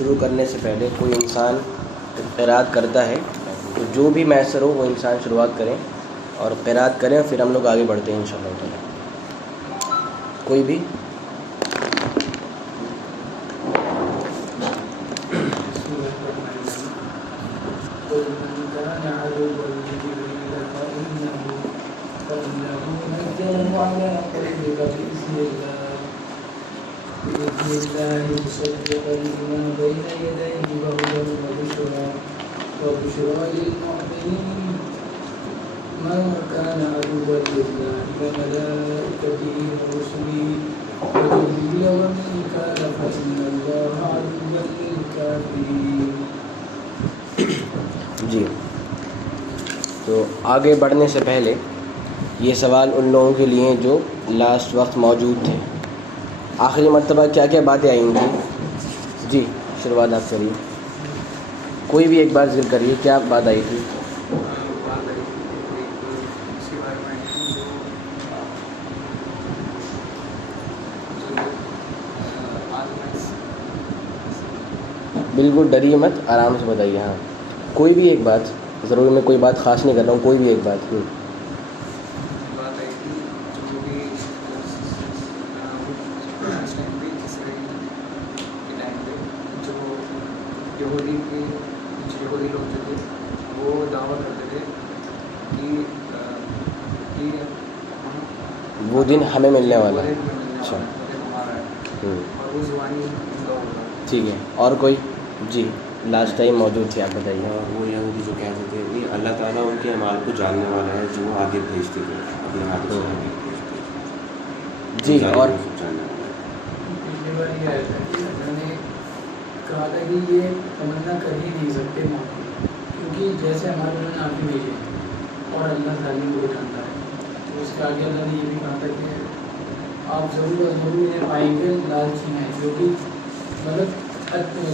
شروع کرنے سے پہلے کوئی انسان قرات کرتا ہے تو جو بھی میسر ہو وہ انسان شروعات کریں اور قرات کریں، پھر ہم لوگ آگے بڑھتے ہیں انشاءاللہ تعالی۔ کوئی بھی جی، تو آگے بڑھنے سے پہلے یہ سوال ان لوگوں کے لیے جو لاسٹ وقت موجود تھے، آخری مرتبہ کیا کیا باتیں آئیں گی؟ جی شروعات آپ کریے، کوئی بھی ایک بات ذکر کریے، کیا بات آئی تھی؟ بالکل ڈریے مت، آرام سے بتائیے۔ ہاں کوئی بھی ایک بات، ضرور میں کوئی بات خاص نہیں کر رہا ہوں، کوئی بھی ایک بات۔ یہودی لوگ جو تھے وہ دعویٰ کرتے تھے کہ وہ دن ہمیں ملنے والا ہے۔ اچھا اور وہ زبانی ٹھیک ہے، اور کوئی؟ جی لاسٹ ٹائم موجود تھے، آپ بتائیے۔ وہ یہودی جو کہتے تھے کہ اللہ تعالیٰ ان کے اعمال کو جاننے والا ہے جو وہ آگے بھیجتے تھے اپنے ہاتھوں سے آگے بھیجتے جی، اور پچھلی بار یہ آیا تھا کہ اللہ نے کہا تھا کہ یہ تمنا کر ہی نہیں سکتے معافی، کیونکہ جیسے ہمارے انہوں نے آگے بھیجے اور اللہ تعلیم کو جانتا ہے، تو اس کے آگے اللہ نے یہ بھی کہا تھا کہ آپ ضرور انہیں پائیں گے لالچی ہیں، جو کہ مطلب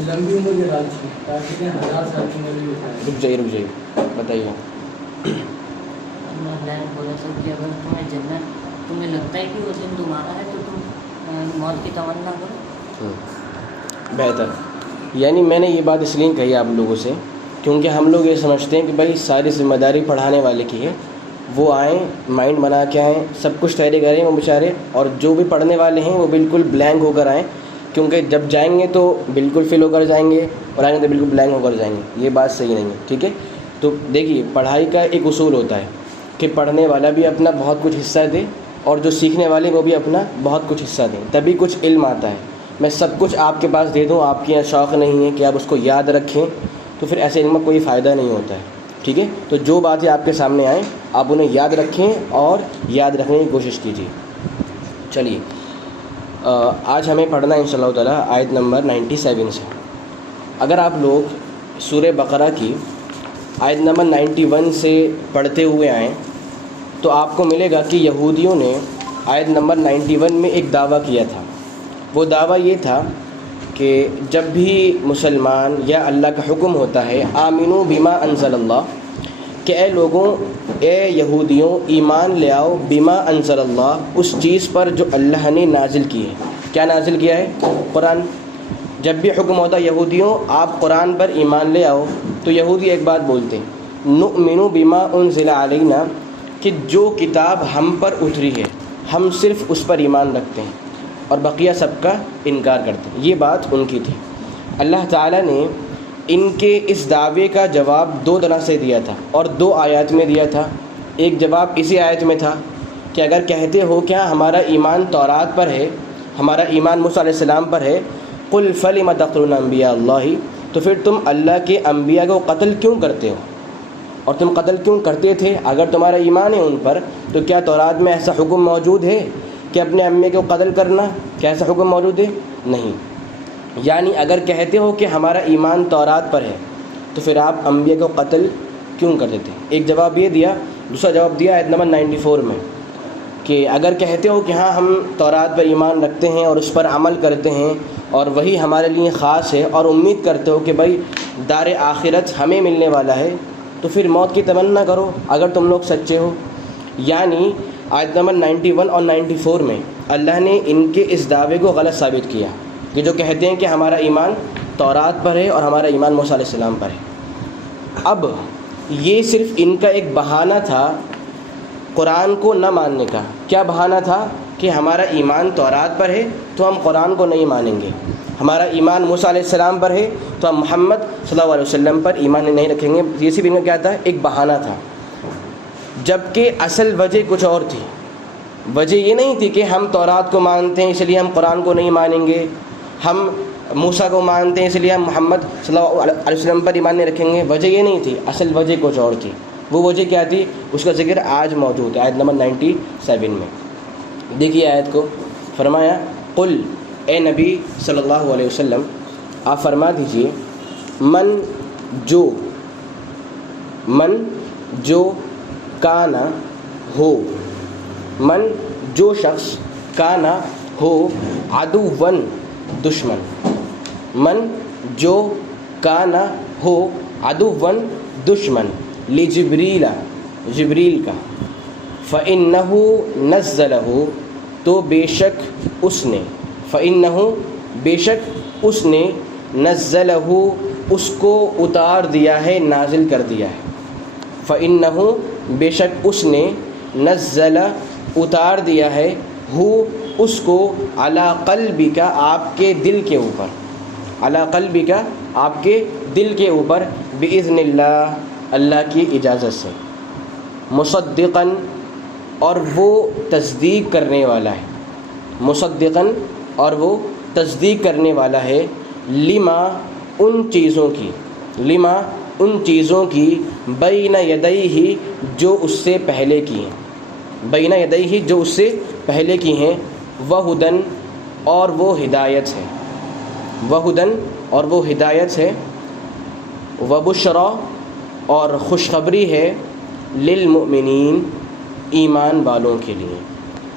لمبی عمر کے لالچی ہیں، تاکہ انہیں 1000 سال کی عمر بھی اٹھائے۔ رک جائیے بتائیے۔ اللہ نے بولا تھا کہ اگر تمہیں جنت، تمہیں لگتا ہے کہ وہ دن تمہارا ہے تو تم موت کی تمنا کرو۔ بہتر، یعنی میں نے یہ بات اس لیے کہی آپ لوگوں سے کیونکہ ہم لوگ یہ سمجھتے ہیں کہ بھائی ساری ذمہ داری پڑھانے والے کی ہے، وہ آئیں مائنڈ بنا کے آئیں، سب کچھ تیاری کریں وہ بیچارے، اور جو بھی پڑھنے والے ہیں وہ بالکل بلینک ہو کر آئیں، کیونکہ جب جائیں گے تو بالکل فل ہو کر جائیں گے اور آئیں گے تو بالکل بلینک ہو کر جائیں گے، یہ بات صحیح نہیں ہے، ٹھیک ہے؟ تو دیکھیے پڑھائی کا ایک اصول ہوتا ہے کہ پڑھنے والا بھی اپنا بہت کچھ حصہ دے اور جو سیکھنے والے وہ بھی اپنا بہت کچھ حصہ دیں، تبھی کچھ علم آتا ہے۔ میں سب کچھ آپ کے پاس دے دوں، آپ کے یہاں شوق نہیں ہے کہ آپ اس کو یاد رکھیں، تو پھر ایسے علم میں کوئی فائدہ نہیں ہوتا ہے، ٹھیک ہے؟ تو جو باتیں آپ کے سامنے آئیں آپ انہیں یاد رکھیں اور یاد رکھنے کی کوشش کیجیے۔ چلیے آج ہمیں پڑھنا ہے انشاءاللہ تعالیٰ آیت نمبر 97 سے۔ اگر آپ لوگ سورہ بقرہ کی آیت نمبر 91 سے پڑھتے ہوئے آئیں تو آپ کو ملے گا کہ یہودیوں نے آیت نمبر 91 میں ایک دعویٰ کیا تھا۔ وہ دعویٰ یہ تھا کہ جب بھی مسلمان یا اللہ کا حکم ہوتا ہے آمنو بما انزل اللہ، کہ اے لوگوں، اے یہودیوں ایمان لے آؤ بما انزل اللہ، اس چیز پر جو اللہ نے نازل کی ہے۔ کیا نازل کیا ہے؟ قرآن۔ جب بھی حکم ہوتا ہے یہودیوں آپ قرآن پر ایمان لے آؤ، تو یہودی ایک بات بولتے ہیں نؤمن بما انزل علینا، کہ جو کتاب ہم پر اتری ہے ہم صرف اس پر ایمان رکھتے ہیں اور بقیہ سب کا انکار کرتے ہیں۔ یہ بات ان کی تھی۔ اللہ تعالیٰ نے ان کے اس دعوے کا جواب دو طرح سے دیا تھا اور دو آیات میں دیا تھا۔ ایک جواب اسی آیت میں تھا کہ اگر کہتے ہو کیا ہمارا ایمان تورات پر ہے، ہمارا ایمان موسیٰ علیہ السلام پر ہے، قل فلم تقتلون انبیاء اللہ، تو پھر تم اللہ کے انبیاء کو قتل کیوں کرتے ہو؟ اور تم قتل کیوں کرتے تھے اگر تمہارا ایمان ہے ان پر؟ تو کیا تورات میں ایسا حکم موجود ہے کہ اپنے انبیاء کو قتل کرنا؟ کیا ایسا حکم موجود ہے؟ نہیں۔ یعنی اگر کہتے ہو کہ ہمارا ایمان تورات پر ہے تو پھر آپ انبیاء کو قتل کیوں کرتے تھے؟ ایک جواب یہ دیا۔ دوسرا جواب دیا آیت نمبر 94 میں کہ اگر کہتے ہو کہ ہاں ہم تورات پر ایمان رکھتے ہیں اور اس پر عمل کرتے ہیں اور وہی ہمارے لیے خاص ہے اور امید کرتے ہو کہ بھائی دار آخرت ہمیں ملنے والا ہے، تو پھر موت کی تمنا کرو اگر تم لوگ سچے ہو۔ یعنی آیت نمبر 91 اور 94 میں اللہ نے ان کے اس دعوے کو غلط ثابت کیا کہ جو کہتے ہیں کہ ہمارا ایمان تورات پر ہے اور ہمارا ایمان موسیٰ علیہ السلام پر ہے۔ اب یہ صرف ان کا ایک بہانہ تھا قرآن کو نہ ماننے کا۔ کیا بہانہ تھا؟ کہ ہمارا ایمان تورات پر ہے تو ہم قرآن کو نہیں مانیں گے، ہمارا ایمان موسیٰ علیہ السلام پر ہے تو ہم محمد صلی اللہ علیہ وسلم پر ایمان نہیں رکھیں گے۔ یہ صرف ان کا کیا تھا؟ ایک بہانہ تھا، جبکہ اصل وجہ کچھ اور تھی۔ وجہ یہ نہیں تھی کہ ہم تورات کو مانتے ہیں اس لیے ہم قرآن کو نہیں مانیں گے، ہم موسیٰ کو مانتے ہیں اس لیے ہم محمد صلی اللہ علیہ وسلم پر ایمان نہیں رکھیں گے۔ وجہ یہ نہیں تھی، اصل وجہ کچھ اور تھی۔ وہ وجہ کیا تھی؟ اس کا ذکر آج موجود ہے آیت نمبر 97 میں۔ دیکھیے آیت کو، فرمایا قل، اے نبی صلی اللہ علیہ وسلم آپ فرما دیجئے، من جو کانا ہو، من جو شخص کانا ہو عدوًا دشمن، من جو کانا ہو عدوًا دشمن لجبریل، جبریل کا، فإنہ نزلہ تو بے شک اس نے، فإنہ بے شک اس نے نزلہ اس کو اتار دیا ہے، نازل کر دیا ہے، فإنہ بے شک اس نے نزل اتار دیا ہے، ہو اس کو علی قلبک آپ کے دل کے اوپر، علی قلبک آپ کے دل کے اوپر، بإذن اللہ اللہ کی اجازت سے، مصدقاً اور وہ تصدیق کرنے والا ہے، مصدقاً اور وہ تصدیق کرنے والا ہے، لما ان چیزوں کی، لما ان چیزوں کی بین یدیہ جو اس سے پہلے کی ہیں، بین یدیہ جو اس سے پہلے کی ہیں، وہدن اور وہ ہدایت ہے، وہدن اور وہ ہدایت ہے، وبشرا اور خوشخبری ہے، للمؤمنین ایمان والوں کے لیے،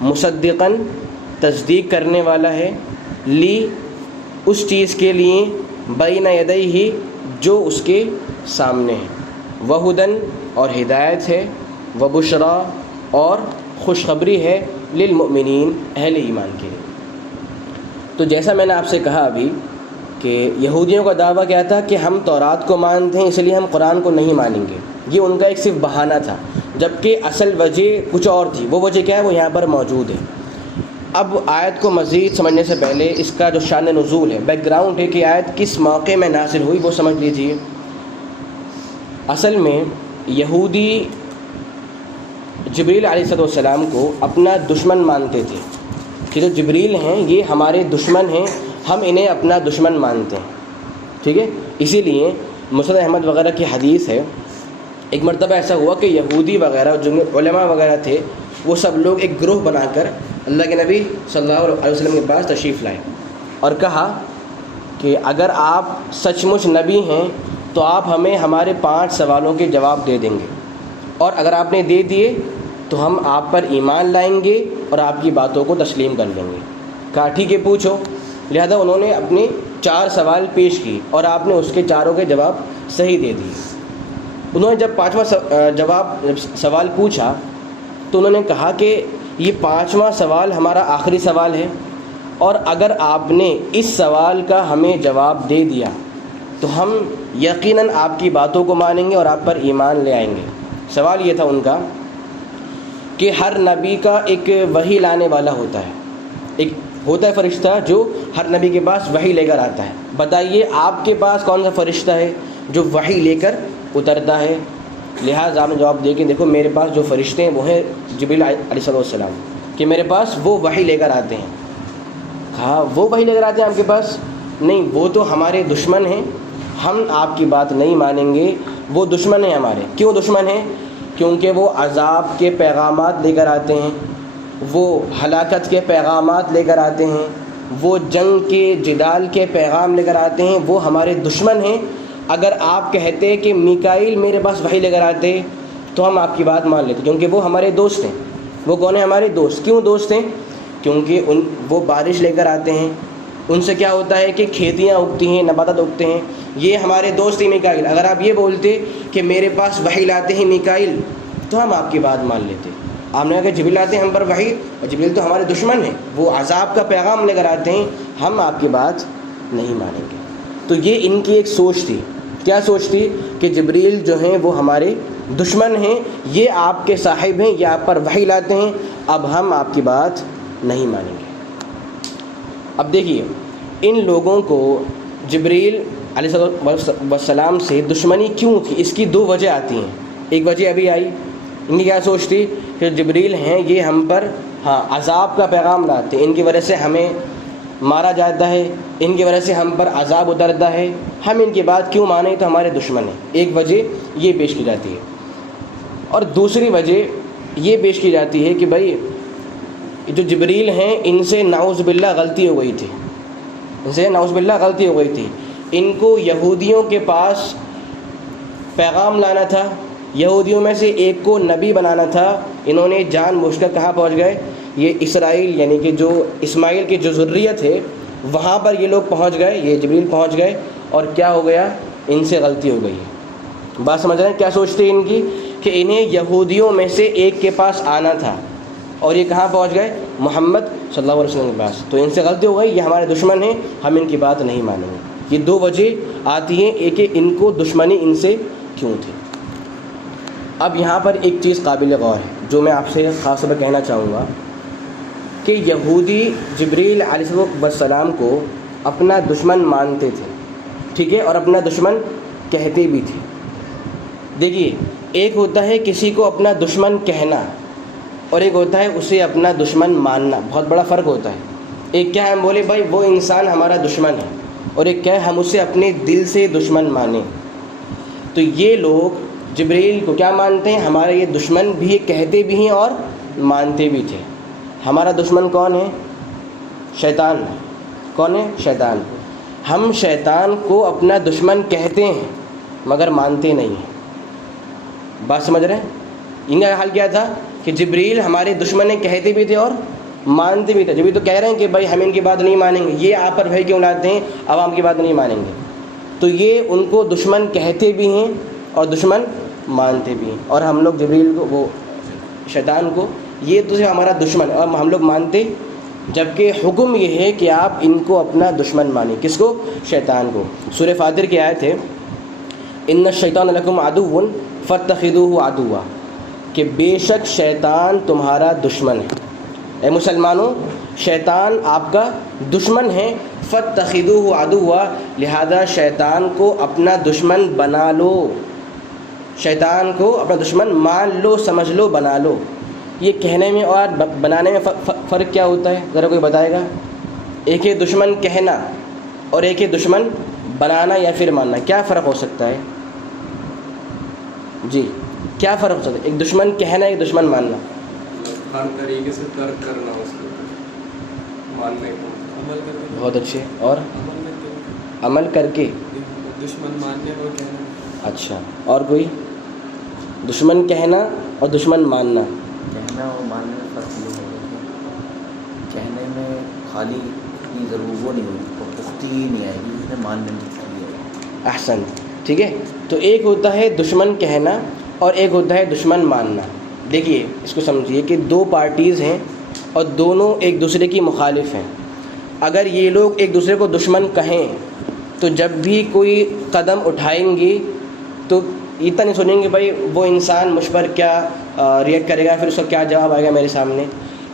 مصدقاً تصدیق کرنے والا ہے، لی اس چیز کے لیے، بین یدیہ جو اس کے سامنے ہے، وہدن اور ہدایت ہے، وبشرا اور خوشخبری ہے، للمؤمنین اہل ایمان کے لیے۔ تو جیسا میں نے آپ سے کہا ابھی کہ یہودیوں کا دعویٰ کیا تھا کہ ہم تورات کو مانتے ہیں اس لیے ہم قرآن کو نہیں مانیں گے، یہ ان کا ایک صرف بہانہ تھا، جبکہ اصل وجہ کچھ اور تھی۔ وہ وجہ کیا ہے؟ وہ یہاں پر موجود ہے۔ اب آیت کو مزید سمجھنے سے پہلے اس کا جو شان نزول ہے، بیک گراؤنڈ ہے کہ آیت کس موقع میں نازل ہوئی، وہ سمجھ لیجیے۔ اصل میں یہودی جبریل علیہ السلام کو اپنا دشمن مانتے تھے کہ جو جبریل ہیں یہ ہمارے دشمن ہیں، ہم انہیں اپنا دشمن مانتے ہیں، ٹھیک ہے۔ اسی لیے مسند احمد وغیرہ کی حدیث ہے، ایک مرتبہ ایسا ہوا کہ یہودی وغیرہ جو علماء وغیرہ تھے وہ سب لوگ ایک گروہ بنا کر اللہ کے نبی صلی اللہ علیہ وسلم کے پاس تشریف لائے اور کہا کہ اگر آپ سچ مچ نبی ہیں تو آپ ہمیں ہمارے 5 سوالوں کے جواب دے دیں گے، اور اگر آپ نے دے دیے تو ہم آپ پر ایمان لائیں گے اور آپ کی باتوں کو تسلیم کر لیں گے۔ کہا ٹھیک ہے پوچھو۔ لہذا انہوں نے اپنے 4 سوال پیش کی اور آپ نے اس کے چاروں کے جواب صحیح دے دیے۔ انہوں نے جب 5واں سوال پوچھا تو انہوں نے کہا کہ یہ 5واں سوال ہمارا آخری سوال ہے، اور اگر آپ نے اس سوال کا ہمیں جواب دے دیا تو ہم یقیناً آپ کی باتوں کو مانیں گے اور آپ پر ایمان لے آئیں گے۔ سوال یہ تھا ان کا کہ ہر نبی کا ایک وحی لانے والا ہوتا ہے، ایک ہوتا ہے فرشتہ جو ہر نبی کے پاس وحی لے کر آتا ہے، بتائیے آپ کے پاس کون سا فرشتہ ہے جو وحی لے کر اترتا ہے؟ لہٰذا آپ نے جواب دے کہ دیکھو میرے پاس جو فرشتے ہیں وہ ہیں جبریل علیہ السلام، کہ میرے پاس وہ وحی لے کر آتے ہیں۔ کہا وہ وحی لے کر آتے ہیں آپ کے پاس؟ نہیں، وہ تو ہمارے دشمن ہیں، ہم آپ کی بات نہیں مانیں گے، وہ دشمن ہیں ہمارے۔ کیوں دشمن ہیں؟ کیونکہ وہ عذاب کے پیغامات لے کر آتے ہیں، وہ ہلاکت کے پیغامات لے کر آتے ہیں، وہ جنگ کے جدال کے پیغام لے کر آتے ہیں، وہ ہمارے دشمن ہیں۔ اگر آپ کہتے کہ میکائیل میرے پاس وحی لے کر آتے تو ہم آپ کی بات مان لیتے، کیونکہ وہ ہمارے دوست ہیں۔ وہ کون ہیں؟ ہمارے دوست۔ کیوں دوست ہیں؟ کیونکہ وہ بارش لے کر آتے ہیں، ان سے کیا ہوتا ہے کہ کھیتیاں اگتی ہیں، نباتات اگتے ہیں، یہ ہمارے دوست ہیں میکائیل۔ اگر آپ یہ بولتے کہ میرے پاس وحی لاتے ہیں میکائیل تو ہم آپ کی بات مان لیتے۔ آپ نے کہا کہ جبریل آتے ہیں ہم پر وحی، اور جبریل تو ہمارے دشمن ہیں، وہ عذاب کا پیغام لے کر آتے ہیں، ہم آپ کی بات نہیں مانیں گے۔ تو یہ ان کی ایک سوچ تھی. کیا سوچ تھی؟ کہ جبریل جو ہیں وہ ہمارے دشمن ہیں، یہ آپ کے صاحب ہیں، یہ آپ پر وحی لاتے ہیں، اب ہم آپ کی بات نہیں مانیں گے. اب دیکھیے ان لوگوں کو جبریل علیہ السلام سے دشمنی کیوں تھی؟ اس کی دو وجہ آتی ہیں. ایک وجہ ابھی آئی، ان کی کیا سوچ تھی کہ جبریل ہیں یہ ہم پر عذاب کا پیغام لاتے ہیں، ان کی وجہ سے ہمیں مارا جاتا ہے، ان کی وجہ سے ہم پر عذاب اترتا ہے، ہم ان کی بات کیوں مانیں؟ تو ہمارے دشمن ہیں. ایک وجہ یہ پیش کی جاتی ہے. اور دوسری وجہ یہ پیش کی جاتی ہے کہ بھائی جو جبریل ہیں ان سے نعوذ باللہ غلطی ہو گئی تھی، ان سے نعوذ باللہ غلطی ہو گئی تھی. ان کو یہودیوں کے پاس پیغام لانا تھا، یہودیوں میں سے ایک کو نبی بنانا تھا. انہوں نے جان بوجھ کر کہاں پہنچ گئے؟ یہ اسرائیل یعنی کہ جو اسماعیل کی جو ذریت ہے وہاں پر یہ لوگ پہنچ گئے، یہ جبریل پہنچ گئے، اور کیا ہو گیا؟ ان سے غلطی ہو گئی ہے. بات سمجھ رہے ہیں کیا سوچتے ان کی؟ کہ انہیں یہودیوں میں سے ایک کے پاس آنا تھا اور یہ کہاں پہنچ گئے؟ محمد صلی اللہ علیہ وسلم کے پاس. تو ان سے غلطی ہو گئی، یہ ہمارے دشمن ہیں، ہم ان کی بات نہیں مانیں گے. یہ دو وجہ آتی ہیں، ایک ان کو دشمنی ان سے کیوں تھی. اب یہاں پر ایک چیز قابل غور ہے جو میں آپ سے خاص طور پر کہنا چاہوں گا کہ یہودی جبریل علیہ السلام کو اپنا دشمن مانتے تھے، ٹھیک ہے، اور اپنا دشمن کہتے بھی تھے. دیکھیے ایک ہوتا ہے کسی کو اپنا دشمن کہنا اور ایک ہوتا ہے اسے اپنا دشمن ماننا، بہت بڑا فرق ہوتا ہے. ایک کیا ہے ہم بولے بھائی وہ انسان ہمارا دشمن ہے، اور ایک کیا ہے ہم اسے اپنے دل سے دشمن مانیں. تو یہ لوگ جبریل کو کیا مانتے ہیں؟ ہمارے یہ دشمن بھی کہتے بھی ہیں اور مانتے بھی تھے. ہمارا دشمن کون ہے؟ شیطان. کون ہے؟ شیطان. ہم شیطان کو اپنا دشمن کہتے ہیں مگر مانتے نہیں ہیں. بات سمجھ رہے ہیں؟ ان کا حال کیا تھا کہ جبریل ہمارے دشمن کہتے بھی تھے اور مانتے بھی تھے. جبریل تو کہہ رہے ہیں کہ بھائی ہم ان کی بات نہیں مانیں گے، یہ آپ پر بھائی کیوں لاتے ہیں؟ عوام کی بات نہیں مانیں گے. تو یہ ان کو دشمن کہتے بھی ہیں اور دشمن مانتے بھی ہیں. اور ہم لوگ جبریل کو، وہ شیطان کو، یہ تو ہمارا دشمن اور ہم لوگ مانتے، جبکہ حکم یہ ہے کہ آپ ان کو اپنا دشمن مانیں. کس کو؟ شیطان کو. سورہ فاطر کی آیت ہے ان الشیطان لکم عدو فاتخذوہ عدوا، کہ بے شک شیطان تمہارا دشمن ہے. اے مسلمانوں شیطان آپ کا دشمن ہے. فاتخذوہ عدوا، لہذا شیطان کو اپنا دشمن بنا لو، شیطان کو اپنا دشمن مان لو، سمجھ لو، بنا لو. یہ کہنے میں اور بنانے میں فرق کیا ہوتا ہے؟ ذرا کوئی بتائے گا؟ ایک ہے دشمن کہنا اور ایک ہے دشمن بنانا یا پھر ماننا. کیا فرق ہو سکتا ہے؟ جی کیا فرق ہو سکتا ہے؟ ایک دشمن کہنا، ایک دشمن ماننا. ہر طریقے سے ترک کرنا اس کو، ماننے کو، عمل کر کے. بہت اچھے. اور عمل کر کے دشمن ماننے کو کہنا. اچھا. اور کوئی؟ دشمن کہنا اور دشمن ماننا. کہنا اور ماننے میں فرق یہ ہے کہ کہنے میں خالی اتنی ضرور وہ نہیں ہوگی، اور پختی ہی نہیں آئے گی جس میں ماننے میں پختی آئے گی. احسن. ٹھیک ہے. تو ایک ہوتا ہے دشمن کہنا اور ایک ہوتا ہے دشمن ماننا. دیکھیے اس کو سمجھیے کہ دو پارٹیز ہیں اور دونوں ایک دوسرے کی مخالف ہیں. اگر یہ لوگ ایک دوسرے کو دشمن کہیں تو جب بھی کوئی قدم اٹھائیں گی تو اتنا نہیں سوچیں گے بھائی وہ انسان مجھ پر کیا ریئیکٹ کرے گا، پھر اس کا کیا جواب آئے گا میرے سامنے.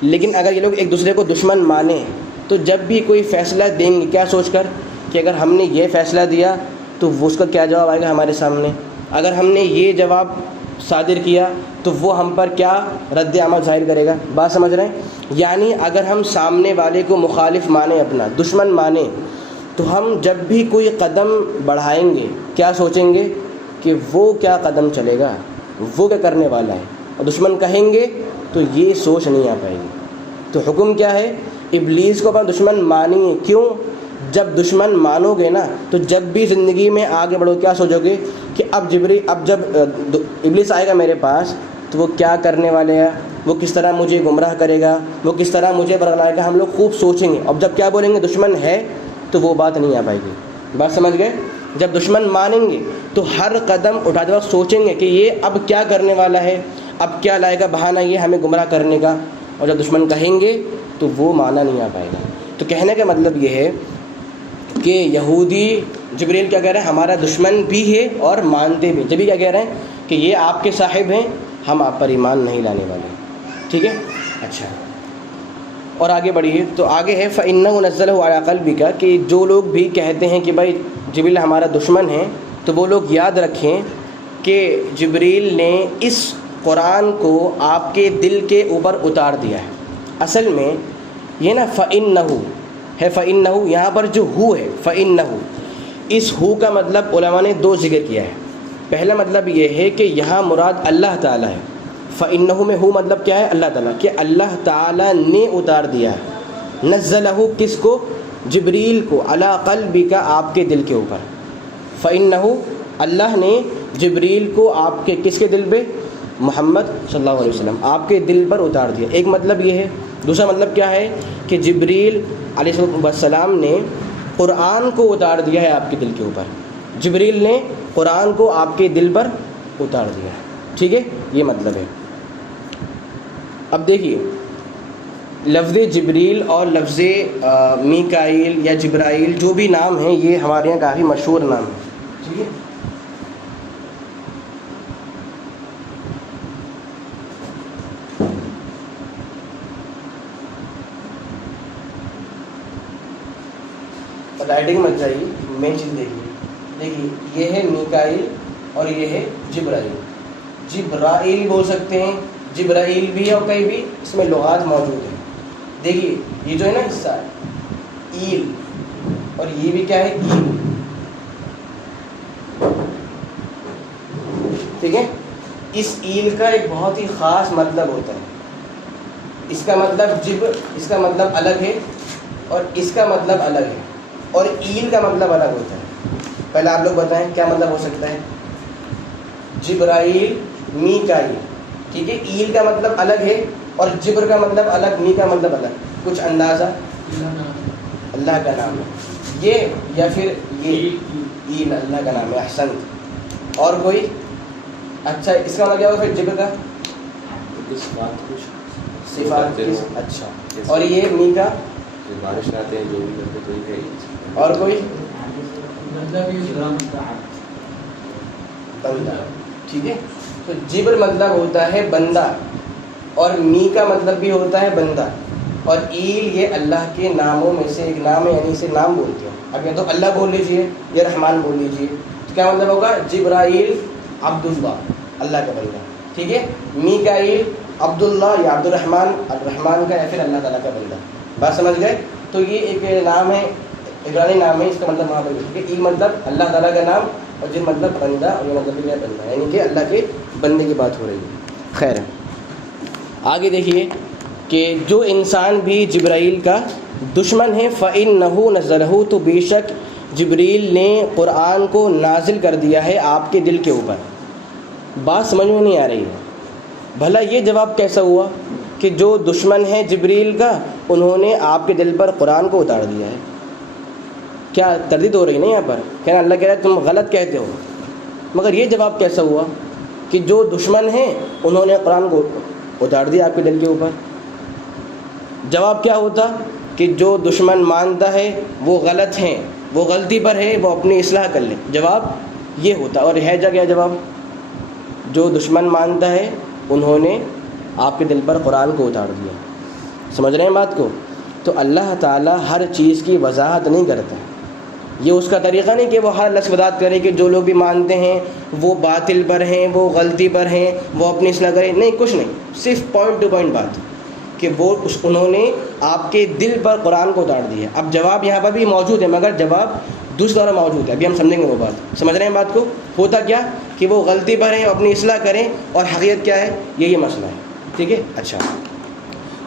لیکن اگر یہ لوگ ایک دوسرے کو دشمن مانیں تو جب بھی کوئی فیصلہ دیں گے کیا سوچ کر کہ اگر ہم نے یہ فیصلہ دیا تو وہ اس کا کیا جواب آئے گا ہمارے سامنے، اگر ہم نے یہ جواب صادر کیا تو وہ ہم پر کیا رد عمل ظاہر کرے گا. بات سمجھ رہے ہیں؟ یعنی اگر ہم سامنے والے کو مخالف مانیں، اپنا دشمن مانیں، تو ہم جب بھی کوئی قدم بڑھائیں گے کیا سوچیں گے کہ وہ کیا قدم چلے گا، وہ کیا کرنے والا ہے. اور دشمن کہیں گے تو یہ سوچ نہیں آ پائے گی. تو حکم کیا ہے؟ ابلیس کو اپنا دشمن مانیے. کیوں؟ جب دشمن مانو گے نا تو جب بھی زندگی میں آگے بڑھو کیا سوچو گے کہ اب جب ابلیس آئے گا میرے پاس تو وہ کیا کرنے والے ہیں، وہ کس طرح مجھے گمراہ کرے گا، وہ کس طرح مجھے برگلائے گا. ہم لوگ خوب سوچیں گے. اب جب کیا بولیں گے دشمن ہے تو وہ بات نہیں آ پائے گی. بات سمجھ گئے؟ جب دشمن مانیں گے تو ہر قدم اٹھاتے وقت سوچیں گے کہ یہ اب کیا کرنے والا ہے، اب کیا لائے گا بہانہ یہ ہمیں گمراہ کرنے کا. اور جب دشمن کہیں گے تو وہ معنی نہیں آ پائے گا. تو کہنے کا مطلب یہ ہے کہ یہودی جبریل کیا کہہ رہے ہیں؟ ہمارا دشمن بھی ہے اور مانتے بھی. جبھی کیا کہہ رہے ہیں کہ یہ آپ کے صاحب ہیں, ہم آپ پر ایمان نہیں لانے والے. ٹھیک ہے. اچھا, اور آگے بڑھیے. تو آگے ہے فَإِنَّهُ نَزَّلَهُ عَلَىٰ قَلْبِكَ, کہ جو لوگ بھی کہتے ہیں کہ بھائی جبریل ہمارا دشمن ہے, تو وہ لوگ یاد رکھیں کہ جبریل نے اس قرآن کو آپ کے دل کے اوپر اتار دیا ہے. اصل میں یہ نا فَإِنَّهُ ہے, فَإِنَّهُ یہاں پر جو ہو ہے فَإِنَّهُ, اس ہو کا مطلب علماء نے دو ذکر کیا ہے. پہلا مطلب یہ ہے کہ یہاں مراد اللہ تعالیٰ ہے. فَإِنَّهُ میں ہو مطلب کیا ہے؟ اللہ تعالیٰ, کہ اللہ تعالیٰ نے اتار دیا ہے. نزلہ کس کو؟ جبریل کو, علی قلبک, آپ کے دل کے اوپر. فَإِنَّهُ اللہ نے جبریل کو آپ کے کس کے دل پہ؟ محمد صلی اللہ علیہ وسلم, آپ کے دل پر اتار دیا. ایک مطلب یہ ہے. دوسرا مطلب کیا ہے کہ جبریل علیہ السلام نے قرآن کو اتار دیا ہے آپ کے دل کے اوپر. جبریل نے قرآن کو آپ کے دل پر اتار دیا ہے. ٹھیک ہے, یہ مطلب ہے. اب دیکھیے, لفظ جبریل اور لفظ میکائیل یا جبرائیل جو بھی نام ہیں, یہ ہمارے یہاں کافی مشہور نام ہیں. ٹھیک ہے. رائٹنگ مت جائیے, مین چیز دیکھیے. یہ ہے میکائیل اور یہ ہے جبرائیل. جبرائیل بول سکتے ہیں, جبرائیل بھی ہے, اور کہیں بھی اس میں لغات موجود ہیں. دیکھیے یہ جو ہے نا حصہ ایل, اور یہ بھی کیا ہے؟ ایل. ٹھیک ہے. اس ایل کا ایک بہت ہی خاص مطلب ہوتا ہے. اس کا مطلب اس کا مطلب الگ ہے, اور اس کا مطلب الگ ہے, اور ایل کا مطلب الگ ہوتا ہے. پہلے آپ لوگ بتائیں کیا مطلب ہو سکتا ہے؟ جبرائیل, میکائیل. ٹھیک ہے. ایل کا مطلب الگ ہے, اور جبر کا مطلب الگ, می کا مطلب الگ. کچھ اندازہ؟ اللہ کا نام ہے یہ, یا پھر یہ ایل اللہ کا نام ہے. احسنت. اور کوئی؟ اچھا, اس کا مطلب کیا ہوگا پھر جبر کا؟ صفات. اچھا, اور یہ می کا بارش آتے ہیں جو بھی کرتے کوئی. اور کوئی؟ بندہ. ٹھیک ہے. تو جبر مطلب ہوتا ہے بندہ, اور می کا مطلب بھی ہوتا ہے بندہ, اور ایل یہ اللہ کے ناموں میں سے ایک نام ہے, یعنی اسے نام بولتے ہیں. اب یا تو اللہ بول لیجئے یا رحمان بول لیجئے, تو کیا مطلب ہوگا؟ جبرائیل عبداللہ, اللہ کا بندہ. ٹھیک ہے. میکائیل عبداللہ یا عبد الرحمن, الرحمن کا, یا پھر اللہ تعالیٰ کا بندہ. بات سمجھ گئے؟ تو یہ ایک نام ہے, عبرانی نام ہے, اس کا مطلب وہاں پر ای مطلب اللہ تعالیٰ کا نام, اور جن مطلب بندہ, اور یہ مطلب کیا بندہ, یعنی کہ اللہ کے بندے کی بات ہو رہی ہے. خیر, آگے دیکھیے کہ جو انسان بھی جبرائیل کا دشمن ہے, فَإِنَّهُ نَزَّلَهُ, تو بے شک جبریل نے قرآن کو نازل کر دیا ہے آپ کے دل کے اوپر. بات سمجھ میں نہیں آ رہی ہے. بھلا یہ جواب کیسا ہوا کہ جو دشمن ہے جبریل کا, انہوں نے آپ کے دل پر قرآن کو اتار دیا ہے؟ کیا تردید ہو رہی نا یہاں پر؟ کہنا اللہ کہہ رہا ہے تم غلط کہتے ہو. مگر یہ جواب کیسا ہوا کہ جو دشمن ہیں انہوں نے قرآن کو اتار دیا آپ کے دل کے اوپر؟ جواب کیا ہوتا کہ جو دشمن مانتا ہے وہ غلط ہیں, وہ غلطی پر ہے, وہ اپنی اصلاح کر لے. جواب یہ ہوتا. اور ہے کیا جواب؟ جو دشمن مانتا ہے انہوں نے آپ کے دل پر قرآن کو اتار دیا. سمجھ رہے ہیں بات کو؟ تو اللہ تعالیٰ ہر چیز کی وضاحت نہیں کرتا. یہ اس کا طریقہ نہیں کہ وہ ہر لفظ وضاحت کرے کہ جو لوگ بھی مانتے ہیں وہ باطل پر ہیں, وہ غلطی پر ہیں, وہ اپنی اصلاح کریں. نہیں, کچھ نہیں, صرف پوائنٹ ٹو پوائنٹ بات کہ انہوں نے آپ کے دل پر قرآن کو اتار دیا. اب جواب یہاں پر بھی موجود ہے, مگر جواب دوسرا موجود ہے. ابھی ہم سمجھیں گے وہ بات. سمجھ رہے ہیں بات کو؟ ہوتا کیا کہ وہ غلطی پر ہیں, اپنی اصلاح کریں, اور حقیقت کیا ہے, یہ مسئلہ ہے. ٹھیک ہے. اچھا,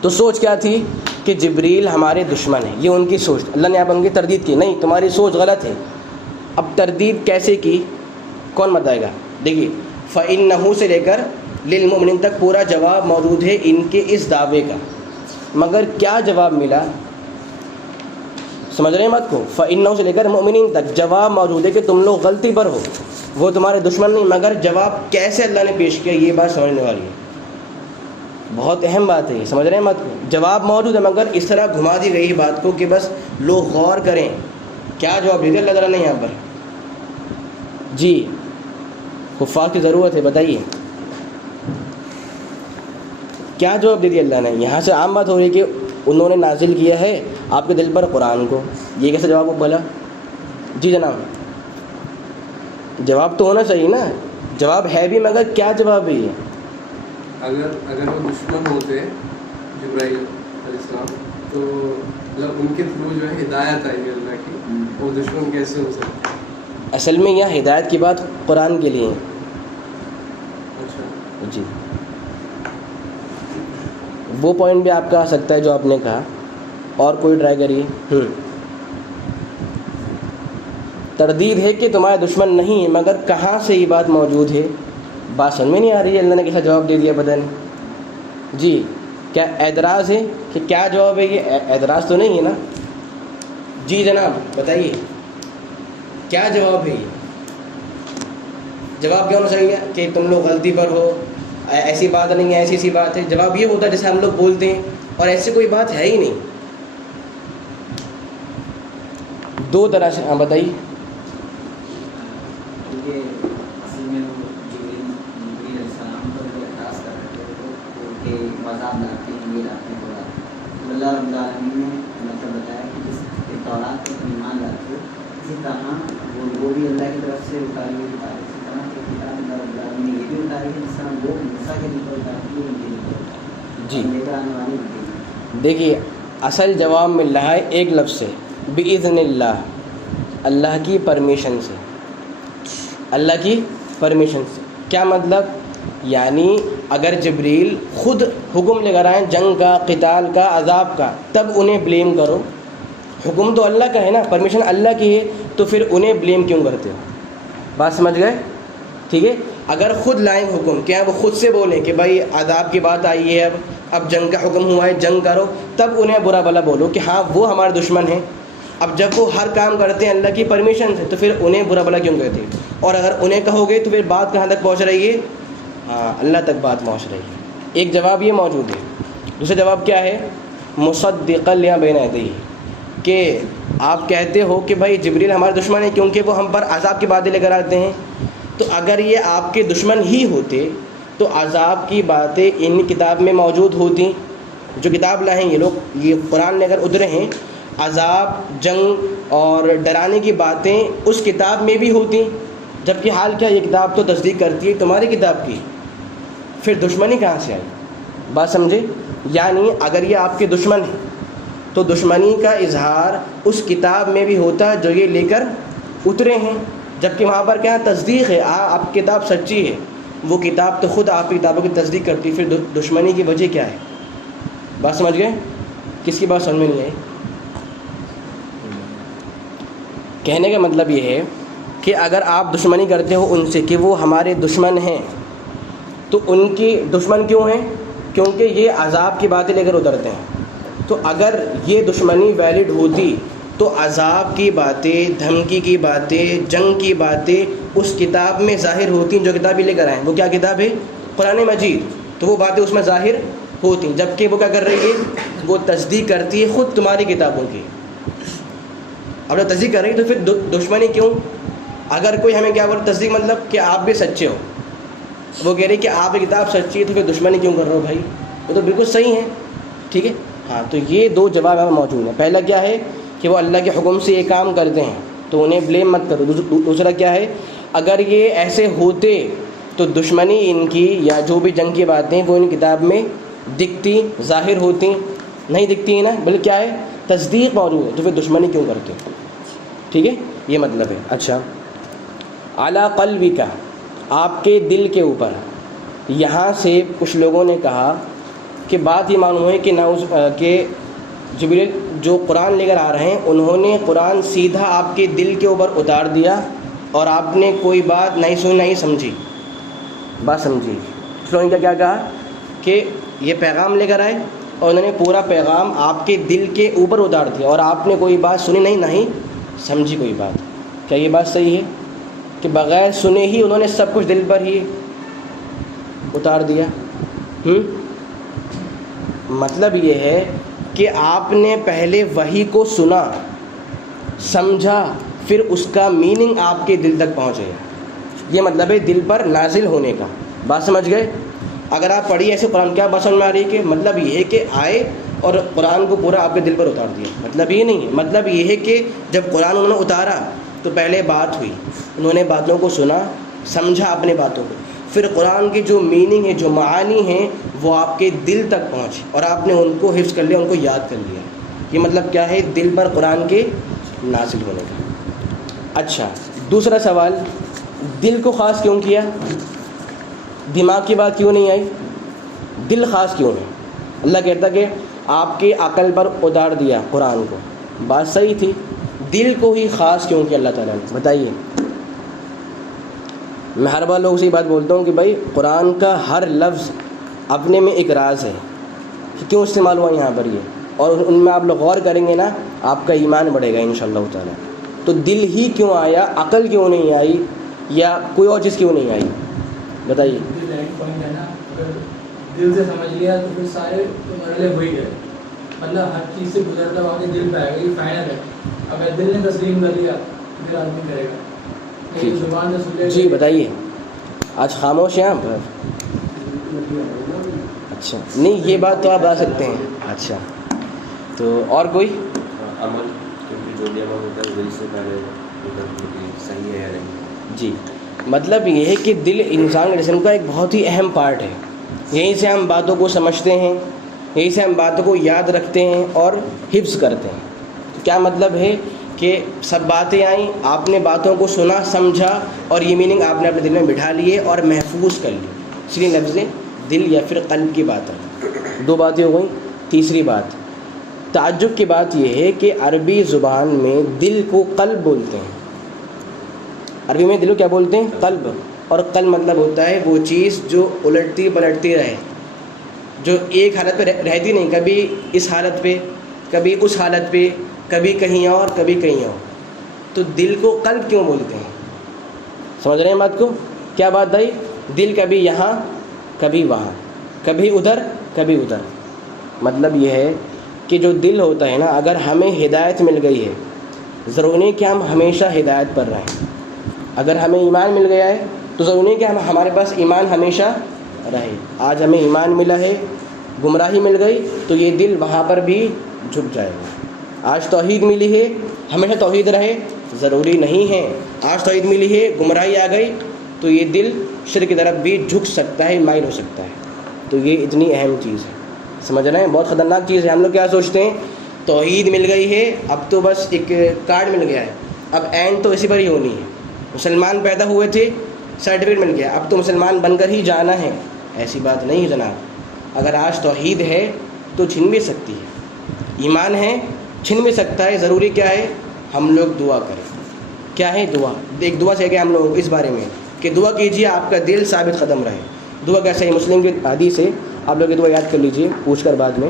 تو سوچ کیا تھی کہ جبریل ہمارے دشمن ہیں, یہ ان کی سوچ. اللہ نے آپ ان کی تردید کی, نہیں تمہاری سوچ غلط ہے. اب تردید کیسے کی, کون بتائے گا؟ دیکھیے, فَإِنَّهُ سے لے کر لِلْمُؤْمِنِينَ تک پورا جواب موجود ہے ان کے اس دعوے کا. مگر کیا جواب ملا؟ سمجھ رہے ہیں بات کو؟ فَإِنَّهُ سے لے کر مؤمنین تک جواب موجود ہے کہ تم لوگ غلطی پر ہو, وہ تمہارے دشمن نہیں. مگر جواب کیسے اللہ نے پیش کیا, یہ بات سمجھنے والی ہے. بہت اہم بات ہے یہ, سمجھ رہے ہیں بات کو؟ جواب موجود ہے, مگر اس طرح گھما دی گئی بات کو کہ بس لوگ غور کریں. کیا جواب دیتے اللہ تعالیٰ نے یہاں پر؟ جی حفاظ کی ضرورت ہے، بتائیے کیا جواب دے دیا اللہ نے؟ یہاں سے عام بات ہو رہی ہے کہ انہوں نے نازل کیا ہے آپ کے دل پر قرآن کو، یہ کیسا جواب بولا؟ جی جناب، جواب تو ہونا چاہیے نا، جواب ہے بھی مگر کیا جواب ہے یہ؟ اگر وہ دشمن ہوتے جبرائیل علیہ السلام تو مطلب ان کے تھرو جو ہے ہدایت آئی ہے اللہ کی، وہ دشمن کیسے ہو سکتے؟ اصل میں یہاں ہدایت کی بات قرآن کے لیے ہے۔ اچھا، جی وہ پوائنٹ بھی آپ کا آ سکتا ہے جو آپ نے کہا، اور کوئی ٹرائی کریے۔ تردید ہے کہ تمہارے دشمن نہیں ہے، مگر کہاں سے یہ بات موجود ہے؟ بات سمجھ میں نہیں آ رہی ہے، اللہ نے کیسا جواب دے دیا پتہ نہیں۔ جی کیا اعتراض ہے کہ کیا جواب ہے؟ یہ اعتراض تو نہیں ہے نا؟ جی جناب بتائیے کیا جواب ہے؟ یہ جواب کیا ہونا چاہیے کہ تم لوگ غلطی پر ہو، ایسی بات نہیں ہے، ایسی ایسی بات ہے؟ جواب یہ ہوتا ہے جیسے ہم لوگ بولتے ہیں، اور ایسی کوئی بات ہے ہی نہیں۔ دو طرح سے، ہاں بتائیے۔ کیونکہ اصل میں وہ جبریل علیہ السلام پر جو اعتراض کر رہے تھے تو کہ مذاق لاتے ہیں، یہ لاتے ہیں، وہ لاتے ہیں، تو اللہ رب العالمین نے مطلب بتایا کہ جس تورات پر ایمان لاتے ہو اسی طرح وہ بھی اللہ کی طرف سے اتاری ہوئی کتاب، اسی طرح کی کتاب اللہ رب العالمین نے یہ بھی اتاری ہے جس طرح وہ موسیٰ کے دل پر اتاری تھی ان کے دل پر جی لے کر آنے والی ہوتی ہے۔ دیکھیے اصل جواب مل رہا ہے ایک لفظ سے، بِإِذْنِ اللہ، اللہ کی پرمیشن سے، اللہ کی پرمیشن سے۔ کیا مطلب؟ یعنی اگر جبریل خود حکم لے کر آئیں جنگ کا، قتال کا، عذاب کا، تب انہیں بلیم کرو۔ حکم تو اللہ کا ہے نا، پرمیشن اللہ کی ہے، تو پھر انہیں بلیم کیوں کرتے ہو؟ بات سمجھ گئے؟ ٹھیک ہے، اگر خود لائیں حکم، کیا وہ خود سے بولیں کہ بھائی عذاب کی بات آئی ہے، اب جنگ کا حکم ہوا ہے، جنگ کرو، تب انہیں برا بھلا بولو کہ ہاں وہ ہمارے دشمن ہیں۔ اب جب وہ ہر کام کرتے ہیں اللہ کی پرمیشن سے، تو پھر انہیں برا بھلا کیوں کہتے ہیں؟ اور اگر انہیں کہو گے تو پھر بات کہاں تک پہنچ رہی ہے؟ ہاں اللہ تک بات پہنچ رہی ہے۔ ایک جواب یہ موجود ہے۔ دوسرا جواب کیا ہے؟ مصدقا لما بین یدیہ، کہ آپ کہتے ہو کہ بھائی جبریل ہمارے دشمن ہیں کیونکہ وہ ہم پر عذاب کی باتیں لے کر آتے ہیں، تو اگر یہ آپ کے دشمن ہی ہوتے تو عذاب کی باتیں ان کتاب میں موجود ہوتی، جو کتاب لائیں یہ لوگ، یہ قرآن لے کر اترے ہیں، عذاب، جنگ اور ڈرانے کی باتیں اس کتاب میں بھی ہوتی، جبکہ حال کیا یہ کتاب تو تصدیق کرتی ہے تمہاری کتاب کی، پھر دشمنی کہاں سے آئی؟ بات سمجھے؟ یعنی اگر یہ آپ کے دشمن ہیں تو دشمنی کا اظہار اس کتاب میں بھی ہوتا جو یہ لے کر اترے ہیں، جبکہ وہاں پر کیا تصدیق ہے، آپ کی کتاب سچی ہے، وہ کتاب تو خود آپ کی کتابوں کی تصدیق کرتی، پھر دشمنی کی وجہ کیا ہے؟ بات سمجھ گئے؟ کس کی بات سمجھ میں نہیں آئی؟ کہنے کا مطلب یہ ہے کہ اگر آپ دشمنی کرتے ہو ان سے کہ وہ ہمارے دشمن ہیں، تو ان کی دشمن کیوں ہیں؟ کیونکہ یہ عذاب کی باتیں لے کر اترتے ہیں۔ تو اگر یہ دشمنی ویلڈ ہوتی تو عذاب کی باتیں، دھمکی کی باتیں، جنگ کی باتیں اس کتاب میں ظاہر ہوتی جو کتابی لے کر آئیں۔ وہ کیا کتاب ہے؟ قرآن مجید، تو وہ باتیں اس میں ظاہر ہوتی، جبکہ وہ کیا کر رہی ہے؟ وہ تصدیق کرتی ہے خود تمہاری کتابوں کی۔ اب جب تصدیق کر رہی ہے تو پھر دشمنی کیوں؟ اگر کوئی ہمیں کیا بولے تصدیق مطلب کہ آپ بھی سچے ہو، وہ کہہ رہی کہ آپ کی کتاب سچی ہے تو پھر دشمنی کیوں کر رہے ہو بھائی؟ وہ تو بالکل صحیح ہے، ٹھیک ہے۔ ہاں تو یہ دو جواب ہمیں موجود ہیں۔ پہلا کیا ہے کہ وہ اللہ کے حکم سے یہ کام کرتے ہیں تو انہیں بلیم مت کرو۔ دوسرا کیا ہے، اگر یہ ایسے ہوتے تو دشمنی ان کی یا جو بھی جنگ کی باتیں وہ ان کتاب میں دکھتی، ظاہر ہوتی، نہیں دکھتی ہیں نا، بلکہ کیا ہے تصدیق موجود ہے، تو پھر دشمنی کیوں کرتے؟ ٹھیک ہے، یہ مطلب ہے۔ اچھا، علی قلبک، آپ کے دل کے اوپر۔ یہاں سے کچھ لوگوں نے کہا کہ بات یہ معلوم ہے کہ جبریل جو قرآن لے کر آ رہے ہیں انہوں نے قرآن سیدھا آپ کے دل کے اوپر اتار دیا اور آپ نے کوئی بات نہیں سنی نہیں سمجھی۔ بات سمجھی؟ کچھ لوگوں نے کیا کہا کہ یہ پیغام لے کر آئے اور انہوں نے پورا پیغام آپ کے دل کے اوپر اتار دیا اور آپ نے کوئی بات سنی نہیں سمجھی کوئی بات۔ کیا یہ بات صحیح ہے کہ بغیر سنے ہی انہوں نے سب کچھ دل پر ہی اتار دیا؟ مطلب یہ ہے کہ آپ نے پہلے وحی کو سنا، سمجھا، پھر اس کا میننگ آپ کے دل تک پہنچے۔ یہ مطلب ہے دل پر نازل ہونے کا. بات سمجھ گئے؟ اگر آپ پڑھی ایسے قرآن کیا بات سمجھ میں آ رہی ہے کہ مطلب یہ ہے کہ آئے اور قرآن کو پورا آپ کے دل پر اتار دیا. مطلب یہ نہیں ہے. مطلب یہ ہے کہ جب قرآن انہوں نے اتارا تو پہلے بات ہوئی, انہوں نے باتوں کو سنا, سمجھا اپنے باتوں کو, پھر قرآن کی جو میننگ ہے, جو معانی ہیں, وہ آپ کے دل تک پہنچے اور آپ نے ان کو حفظ کر لیا, ان کو یاد کر لیا. یہ مطلب کیا ہے؟ دل پر قرآن کے نازل ہونے کا. اچھا, دوسرا سوال, دل کو خاص کیوں کیا؟ دماغ کی بات کیوں نہیں آئی؟ دل خاص کیوں ہے؟ اللہ کہتا کہ آپ کی عقل پر اتار دیا قرآن کو, بات صحیح تھی. دل کو ہی خاص کیوں کیا اللہ تعالیٰ نے؟ بتائیے. میں ہر بار لوگوں سے یہ بات بولتا ہوں کہ بھائی قرآن کا ہر لفظ اپنے میں ایک راز ہے کہ کیوں استعمال ہوا یہاں پر یہ, اور ان میں آپ لوگ غور کریں گے نا آپ کا ایمان بڑھے گا انشاءاللہ تعالیٰ. تو دل ہی کیوں آیا, عقل کیوں نہیں آئی, یا کوئی اور چیز کیوں نہیں آئی؟ بتائیے. دل ایک پوائنٹ ہے نا, اگر دل سے سمجھ لیا تو پھر سارے مرحلے ہو ہی گئے. مطلب ہر چیز سے گزرتا ہوا کہ دل پہ آئے گا, یہ فائنل ہے. اگر دل نے تسلیم کر لیا پھر آدمی کرے گا. لیکن زبان سے سن لے. جی بتائیے. آج خاموش ہیں آپ؟ اچھا, نہیں یہ بات تو آپ بتا سکتے ہیں. اچھا, تو اور کوئی؟ عمل, کیونکہ جو بھی عمل ہوتا ہے دل سے پہلے صحیح ہے یا نہیں. جی, مطلب یہ ہے کہ دل انسان کے جسم کا ایک بہت ہی اہم پارٹ ہے. یہیں سے ہم باتوں کو سمجھتے ہیں, یہیں سے ہم باتوں کو یاد رکھتے ہیں اور حفظ کرتے ہیں. تو کیا مطلب ہے کہ سب باتیں آئیں, آپ نے باتوں کو سنا, سمجھا, اور یہ میننگ آپ نے اپنے دل میں بٹھا لیے اور محفوظ کر لی. اس لیے لفظ دل یا پھر قلب کی بات ہے. دو باتیں ہو گئیں. تیسری بات, تعجب کی بات یہ ہے کہ عربی زبان میں دل کو قلب بولتے ہیں. عربی میں دل کو کیا بولتے ہیں؟ قلب. اور قلب مطلب ہوتا ہے وہ چیز جو الٹتی پلٹتی رہے, جو ایک حالت پہ رہتی نہیں, کبھی اس حالت پہ, کبھی اس حالت پہ, کبھی کہیں اور, کبھی کہیں اور. تو دل کو قلب کیوں بولتے ہیں؟ سمجھ رہے ہیں بات کو؟ کیا بات بھائی؟ دل کبھی یہاں, کبھی وہاں, کبھی ادھر, کبھی ادھر. مطلب یہ ہے کہ جو دل ہوتا ہے نا, اگر ہمیں ہدایت مل گئی ہے, ضروری نہیں کہ ہم ہمیشہ ہدایت پر رہیں. اگر ہمیں ایمان مل گیا ہے تو ضروری نہیں کہ ہمارے پاس ایمان ہمیشہ رہے. آج ہمیں ایمان ملا ہے, گمراہی مل گئی تو یہ دل وہاں پر بھی جھک جائے گا. آج توحید ملی ہے, ہمیشہ توحید رہے, ضروری نہیں ہے. آج توحید ملی ہے, گمراہی آ گئی تو یہ دل شرک کی طرف بھی جھک سکتا ہے, مائل ہو سکتا ہے. تو یہ اتنی اہم چیز ہے. سمجھ رہے ہیں؟ بہت خطرناک چیز ہے. ہم لوگ کیا سوچتے ہیں, توحید مل گئی ہے, اب تو بس ایک کارڈ مل گیا ہے, اب اینڈ تو اسی پر ہی ہونی ہے. مسلمان پیدا ہوئے تھے, سرٹیفکیٹ مل گیا, اب تو مسلمان بن کر ہی جانا ہے. ایسی بات نہیں ہے جناب. اگر آج توحید ہے تو چھن بھی سکتی ہے, ایمان ہے چھن بھی سکتا ہے. ضروری کیا ہے؟ ہم لوگ دعا کریں. کیا ہے دعا؟ ایک دعا چاہیے ہم لوگوں کو اس بارے میں کہ دعا کیجیے آپ کا دل ثابت قدم رہے. دعا کیسے ہے؟ مسلم کی حدیث ہے, آپ لوگ یہ دعا یاد کر لیجیے پوچھ کر بعد میں.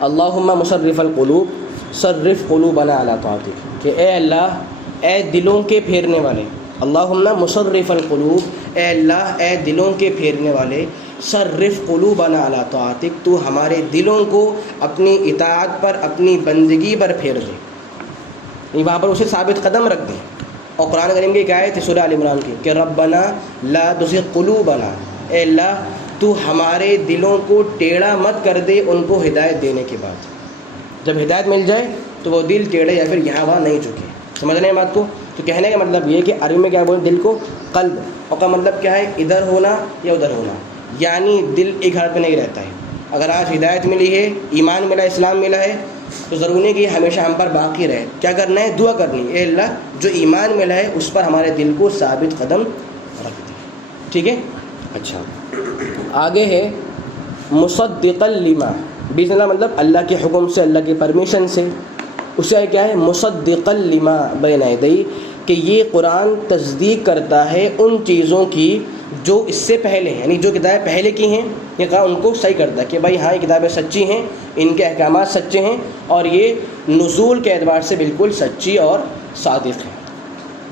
اللہم مصرف القلوب صرف قلوبنا علی طاعتک, کہ اے اللہ, اے دلوں کے پھیرنے والے. اللہم مصرف القلوب, اے اللہ, اے دلوں کے پھیرنے والے. صرف قلوبنا علی طاعتک, تو ہمارے دلوں کو اپنی اطاعت پر, اپنی بندگی پر پھیر دے. وہاں پر اسے ثابت قدم رکھ دیں. اور قرآن کریم کی ایک آیت ہے سورہ آل عمران کی کہ ربنا لا تزغ قلوبنا, اے اللہ تو ہمارے دلوں کو ٹیڑھا مت کر دے ان کو ہدایت دینے کے بعد. جب ہدایت مل جائے تو وہ دل ٹیڑھے یا پھر یہاں وہاں نہیں جھکے. سمجھ رہے ہیں بات کو؟ تو کہنے کا مطلب یہ ہے کہ عربی میں کیا بولیں, دل کو قلب, اور کا مطلب کیا ہے؟ ادھر ہونا یا ادھر ہونا. یعنی دل ایک حالت میں نہیں رہتا ہے. اگر آج ہدایت ملی ہے, ایمان ملا, اسلام ملا ہے, تو ضروری ہے کہ ہمیشہ ہم پر باقی رہے. کیا کرنا ہے؟ دعا کرنی ہے, اے اللہ جو ایمان ملا ہے اس پر ہمارے دل کو ثابت قدم رکھ دے. ٹھیک ہے؟ اچھا, آگے ہے مصدقا لما. بسم اللہ مطلب اللہ کے حکم سے, اللہ کی پرمیشن سے. اسے کیا ہے؟ مصدقا لما بین یدی, کہ یہ قرآن تصدیق کرتا ہے ان چیزوں کی جو اس سے پہلے ہیں, یعنی جو کتابیں پہلے کی ہیں یہ کہا ان کو صحیح کرتا ہے کہ بھائی ہاں یہ کتابیں سچی ہیں, ان کے احکامات سچے ہیں, اور یہ نزول کے اعتبار سے بالکل سچی اور صادق ہیں.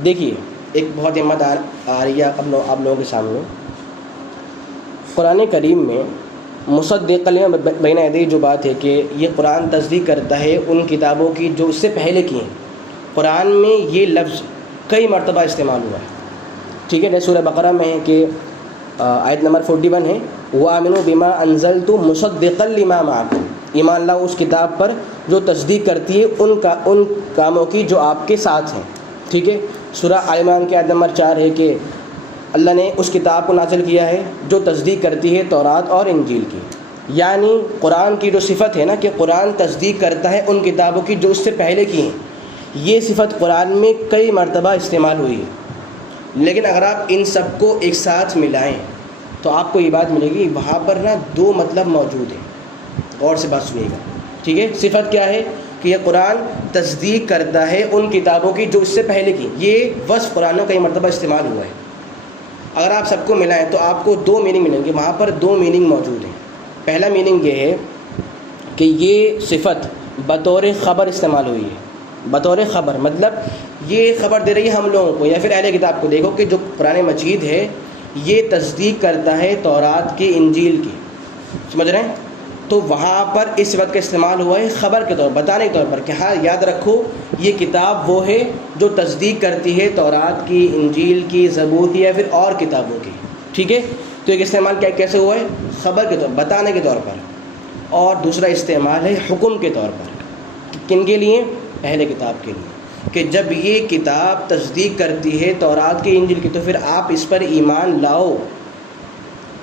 دیکھیے ایک بہت ہمت آ رہی ہے آپ لوگوں کے سامنے. قرآن کریم میں مصدق بین یدی جو بات ہے کہ یہ قرآن تصدیق کرتا ہے ان کتابوں کی جو اس سے پہلے کی ہیں. قرآن میں یہ لفظ کئی مرتبہ استعمال ہوا ہے, ٹھیک ہے. جیسے سورہ بقرہ میں ہے کہ آیت نمبر 41 ہے وَآمِنُوا بِمَا أَنزَلْتُ مُصَدِّقًا لِمَا مَعَكُمْ, ایمان لاؤ اس کتاب پر جو تصدیق کرتی ہے ان کاموں کی جو آپ کے ساتھ ہیں. ٹھیک ہے. سورہ آل عمران کی آیت نمبر 4 ہے کہ اللہ نے اس کتاب کو نازل کیا ہے جو تصدیق کرتی ہے تورات اور انجیل کی. یعنی قرآن کی جو صفت ہے نا کہ قرآن تصدیق کرتا ہے ان کتابوں کی جو اس سے پہلے کی ہیں, یہ صفت قرآن میں کئی مرتبہ استعمال ہوئی ہے. لیکن اگر آپ ان سب کو ایک ساتھ ملائیں تو آپ کو یہ بات ملے گی وہاں پر نا دو مطلب موجود ہیں. غور سے بات سنیے گا. ٹھیک ہے. صفت کیا ہے کہ یہ قرآن تصدیق کرتا ہے ان کتابوں کی جو اس سے پہلے کی. یہ وصف قرآن میں کئی مرتبہ استعمال ہوا ہے. اگر آپ سب کو ملائیں تو آپ کو دو میننگ ملیں گے. وہاں پر دو میننگ موجود ہیں. پہلا میننگ یہ ہے کہ یہ صفت بطور خبر استعمال ہوئی ہے. بطور خبر مطلب یہ خبر دے رہی ہے ہم لوگوں کو یا پھر اہل کتاب کو, دیکھو کہ جو قرآن مجید ہے یہ تصدیق کرتا ہے تورات کی, انجیل کی. سمجھ رہے ہیں؟ تو وہاں پر اس صفت کا استعمال ہوا ہے خبر کے طور پر, بتانے کے طور پر کہ ہاں یاد رکھو یہ کتاب وہ ہے جو تصدیق کرتی ہے تورات کی, انجیل کی, زبور کی یا پھر اور کتابوں کی. ٹھیک ہے. تو ایک استعمال کیسے ہوا ہے؟ خبر کے طور پر, بتانے کے طور پر. اور دوسرا استعمال ہے حکم کے طور پر. کن کے لیے؟ اہل کتاب کے لیے, کہ جب یہ کتاب تصدیق کرتی ہے تورات کی, انجیل کی, تو پھر آپ اس پر ایمان لاؤ,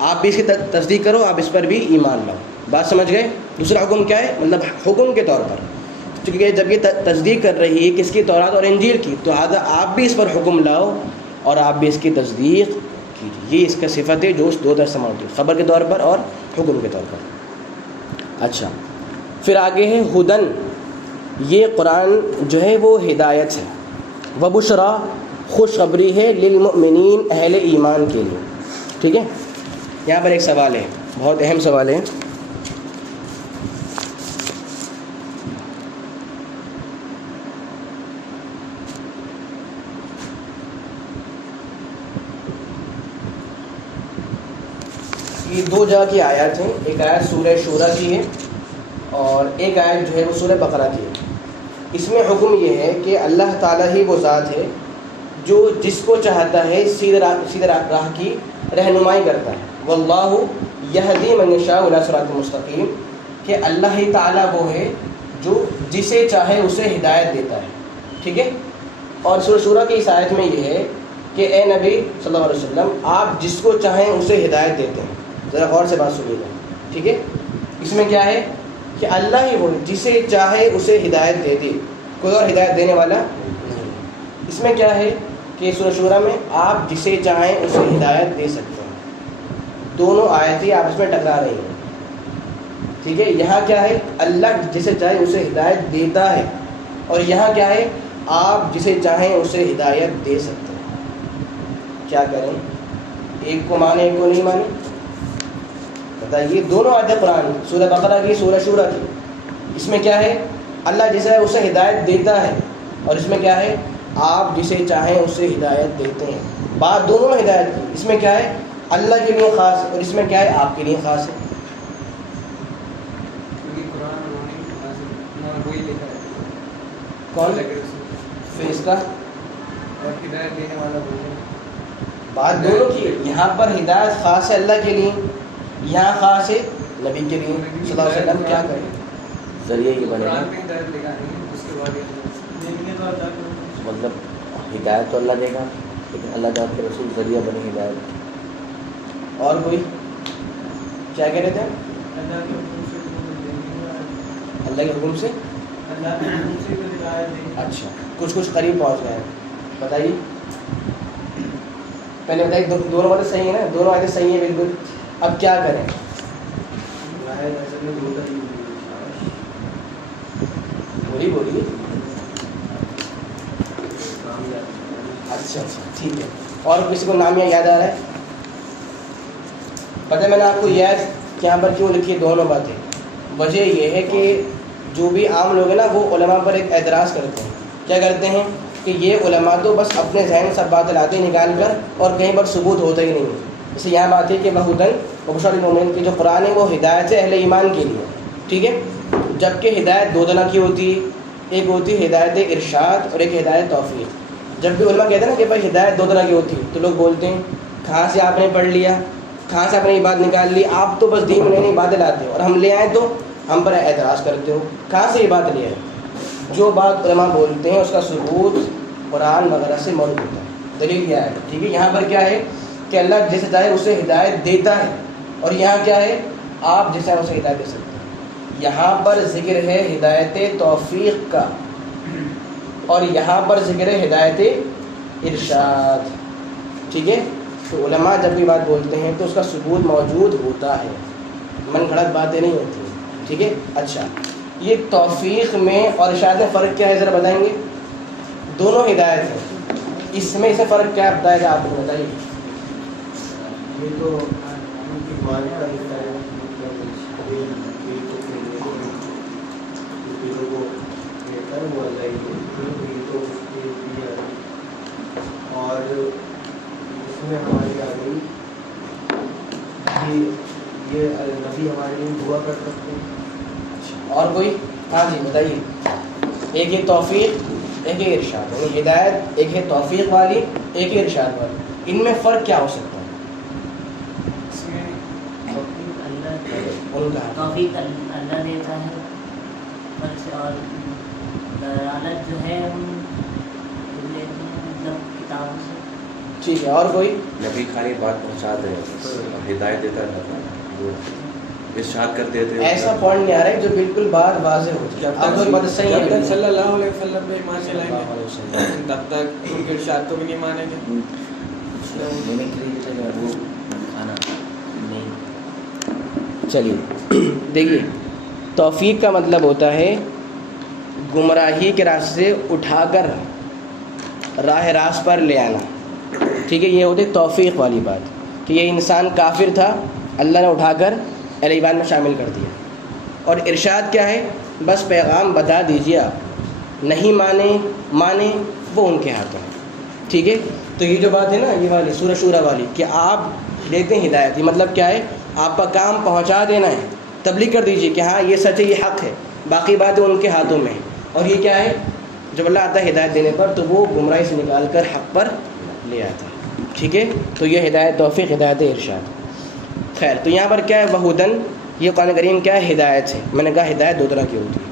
آپ بھی اس کی تصدیق کرو, آپ اس پر بھی ایمان لاؤ. بات سمجھ گئے؟ دوسرا حکم کیا ہے؟ مطلب حکم کے طور پر, کیونکہ جب یہ تصدیق کر رہی ہے کس کی؟ تورات اور انجیل کی, تو لہٰذا آپ بھی اس پر حکم لاؤ اور آپ بھی اس کی تصدیق کیجیے. یہ اس کا صفت ہے جو اس دو طرح استعمال ہوتی ہے, خبر کے طور پر اور حکم کے طور پر. اچھا, پھر آگے ہے ہدن. یہ قرآن جو ہے وہ ہدایت ہے. وبشرا, خوشخبری ہے, للمؤمنین, اہل ایمان کے لیے. ٹھیک ہے. یہاں پر ایک سوال ہے, بہت اہم سوال ہے. یہ دو جگہ کی آیات ہیں. ایک آیت سورہ شورا کی ہے اور ایک آیت جو ہے وہ سورہ بقرہ کی ہے. اس میں حکم یہ ہے کہ اللہ تعالیٰ ہی وہ ذات ہے جو جس کو چاہتا ہے سیدھے راہ کی رہنمائی کرتا ہے. واللہ یہدی من یشاء الی صراط مستقیم, کہ اللہ ہی تعالیٰ وہ ہے جو جسے چاہے اسے ہدایت دیتا ہے. ٹھیک ہے. اور سورہ شورا کی اس آیت میں یہ ہے کہ اے نبی صلی اللہ علیہ وسلم آپ جس کو چاہیں اسے ہدایت دیتے ہیں. ذرا غور سے بات سنیے گا. ٹھیک ہے. اس میں کیا ہے کہ اللہ ہی وہ جسے چاہے اسے ہدایت دے دے, کوئی اور ہدایت دینے والا نہیں. اس میں کیا ہے کہ سورہ شورا میں آپ جسے چاہیں اسے ہدایت دے سکتے ہیں. دونوں آیتیں آپس میں ٹکرا رہی ہیں. ٹھیک ہے. یہاں کیا ہے؟ اللہ جسے چاہے اسے ہدایت دیتا ہے, اور یہاں کیا ہے؟ آپ جسے چاہیں اسے ہدایت دے سکتے ہیں. کیا کریں؟ ایک کو مانے ایک کو نہیں مانے؟ بتائیے. دونوں آیتیں قرآن, سورہ بقرہ کی, سورہ شورا کی. اس میں کیا ہے؟ اللہ جسے ہے اسے ہدایت دیتا ہے, اور اس میں کیا ہے؟ آپ جسے چاہیں اسے ہدایت دیتے ہیں. بات دونوں میں ہدایت کی. اس میں کیا ہے؟ اللہ کے لیے خاص ہے, اور اس میں کیا ہے؟ آپ کے لیے خاص ہے. وہی لکھا ہے کون؟ پھر اس کا اور ہدایت دینے والا وہی ہے. بات دونوں کی ہے. یہاں پر ہدایت خاص ہے اللہ کے لیے, یہاں خاص ہے نبی کے لیے صلی اللہ علیہ وسلم. کیا کریں؟ ذریعے کی بنے گا. قرآن میں ہدایت لکھا نہیں ہے, اس کے بعد مطلب ہدایت تو اللہ دے گا, لیکن اللہ تعالیٰ کے رسول ذریعہ بنے ہدایت. اور کوئی کیا کہہ رہے تھے؟ اللہ کے حکم سے. اچھا, کچھ قریب پہنچ گئے ہیں. بتائیے پہلے بتائیے. دونوں باتیں صحیح ہیں نا, دونوں باتیں صحیح ہیں بالکل. اب کیا کریں؟ بولیے. اچھا ٹھیک ہے. اور کسی کو نام یاد آ رہا ہے؟ پتہ ہے میں نے آپ کو یاد یہاں پر کیوں لکھی ہے دونوں باتیں؟ وجہ یہ ہے کہ جو بھی عام لوگ ہیں نا وہ علماء پر ایک اعتراض کرتے ہیں. کیا کرتے ہیں کہ یہ علماء تو بس اپنے ذہن سب باتیں لاتے ہیں نکال کر, اور کہیں پر ثبوت ہوتا ہی نہیں ہے. اسے یہاں بات ہے کہ بہدن وبشرا للمؤمنین کی جو قرآن ہے وہ ہدایت ہے اہل ایمان کے لیے. ٹھیک ہے. جبکہ ہدایت دو طرح کی ہوتی ہے, ایک ہوتی ہے ہدایت ارشاد اور ایک ہدایت توفیق. جب بھی علماء کہتے ہیں نا کہ بھائی ہدایت 2 طرح کی ہوتی ہے تو لوگ بولتے ہیں کہاں سے آپ نے پڑھ لیا, کہاں سے آپ نے یہ بات نکال لی, آپ تو بس دین میں نئی نئی باتیں لاتے ہو اور ہم لے آئیں تو ہم پر اعتراض کرتے ہو, کہاں سے یہ بات لے آئے. جو بات علماء بولتے ہیں اس کا ثبوت قرآن وغیرہ سے موجود ہوتا ہے, دلیل یہ ہے. ٹھیک ہے, یہاں پر کیا ہے کہ اللہ جسے چاہے اسے ہدایت دیتا ہے, اور یہاں کیا ہے آپ جسے اسے ہدایت دے سکتے ہیں. یہاں پر ذکر ہے ہدایت توفیق کا, اور یہاں پر ذکر ہے ہدایت ارشاد. ٹھیک ہے, تو علماء جب بھی بات بولتے ہیں تو اس کا ثبوت موجود ہوتا ہے, من گھڑت باتیں نہیں ہوتی. ٹھیک ہے, اچھا یہ توفیق میں اور ارشاد میں فرق کیا ہے ذرا بتائیں گے؟ دونوں ہدایت ہیں, اس میں اسے فرق کیا بتائے گا آپ کو, بتائیے. یہ تو ان کی بات کا حصہ ہے, اور اس میں ہماری آ گئی کہ یہ نبی ہمارے لیے دعا کر سکتے ہیں. اور کوئی؟ ہاں جی بتائیے. ایک ہے توفیق, ایک ہے ارشاد, یعنی ہدایت ایک ہے توفیق والی, ایک ہے ارشاد والی. ان میں فرق کیا ہو سکتا ہے؟ اس میں توفیق اللہ ان کا توفیق اللہ دیتا ہے اور دلالت جو ہے ہم لیتے ہیں مطلب کتابوں سے. ٹھیک ہے, اور کوئی؟ نبی خالی بات پہنچاتے ہیں, ہدایت دیتا ہے, وہ ارشاد کر دیتے ہیں. ایسا پوائنٹ نہیں آ رہا ہے جو بالکل بات واضح ہو جائے. آپ کو بات صحیح ہے, صلی اللہ علیہ وسلم پہ ایمان نہیں لائیں گے تب تک ان کے ارشاد کو بھی نہیں مانیں گے. چلیے دیکھیے, توفیق کا مطلب ہوتا ہے گمراہی کے راستے سے اٹھا کر راہ راست پر لے آنا. ٹھیک ہے, یہ ہوتی ہے توفیق والی بات کہ یہ انسان کافر تھا, اللہ نے اٹھا کر اہل ایمان میں شامل کر دیا. اور ارشاد کیا ہے؟ بس پیغام بتا دیجیے آپ, نہیں مانے وہ ان کے ہاتھوں ہے. ٹھیک ہے, تو یہ جو بات ہے نا یہ والی سورہ شورا والی کہ آپ دیتے ہیں ہدایت, یہ مطلب کیا ہے؟ آپ کا کام پہنچا دینا ہے, تبلیغ کر دیجیے کہ ہاں یہ سچ ہے, یہ حق ہے, باقی باتیں ان کے ہاتھوں میں ہیں. اور یہ کیا ہے؟ جب اللہ آتا ہے ہدایت دینے پر تو وہ گمراہی سے نکال کر حق پر لے آتا ہے. ٹھیک ہے, تو یہ ہدایت توفیق, ہدایت ارشاد. خیر, تو یہاں پر کیا ہے؟ وہدن, یہ قرآن کریم کیا ہے؟ ہدایت ہے. میں نے کہا ہدایت 2 طرح کی ہوتی ہے.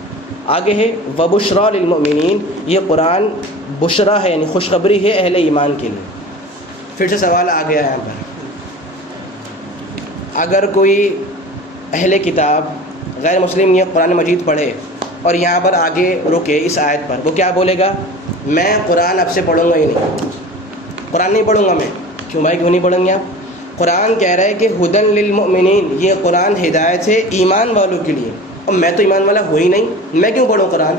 آگے ہے وبشریٰ للمؤمنین, یہ قرآن بشرا ہے یعنی خوشخبری ہے اہل ایمان کے لیے. پھر سے سوال آ گیا یہاں پر, اگر کوئی اہل کتاب غیر مسلم یہ قرآن مجید پڑھے اور یہاں پر آگے رکے اس آیت پر, وہ کیا بولے گا؟ میں قرآن اب سے پڑھوں گا ہی نہیں, قرآن نہیں پڑھوں گا میں. کیوں بھائی, کیوں نہیں پڑھیں گے آپ؟ قرآن کہہ رہا ہے کہ ہدن للمؤمنین, یہ قرآن ہدایت ہے ایمان والوں کے لیے, اور میں تو ایمان والا ہو ہی نہیں, میں کیوں پڑھوں قرآن؟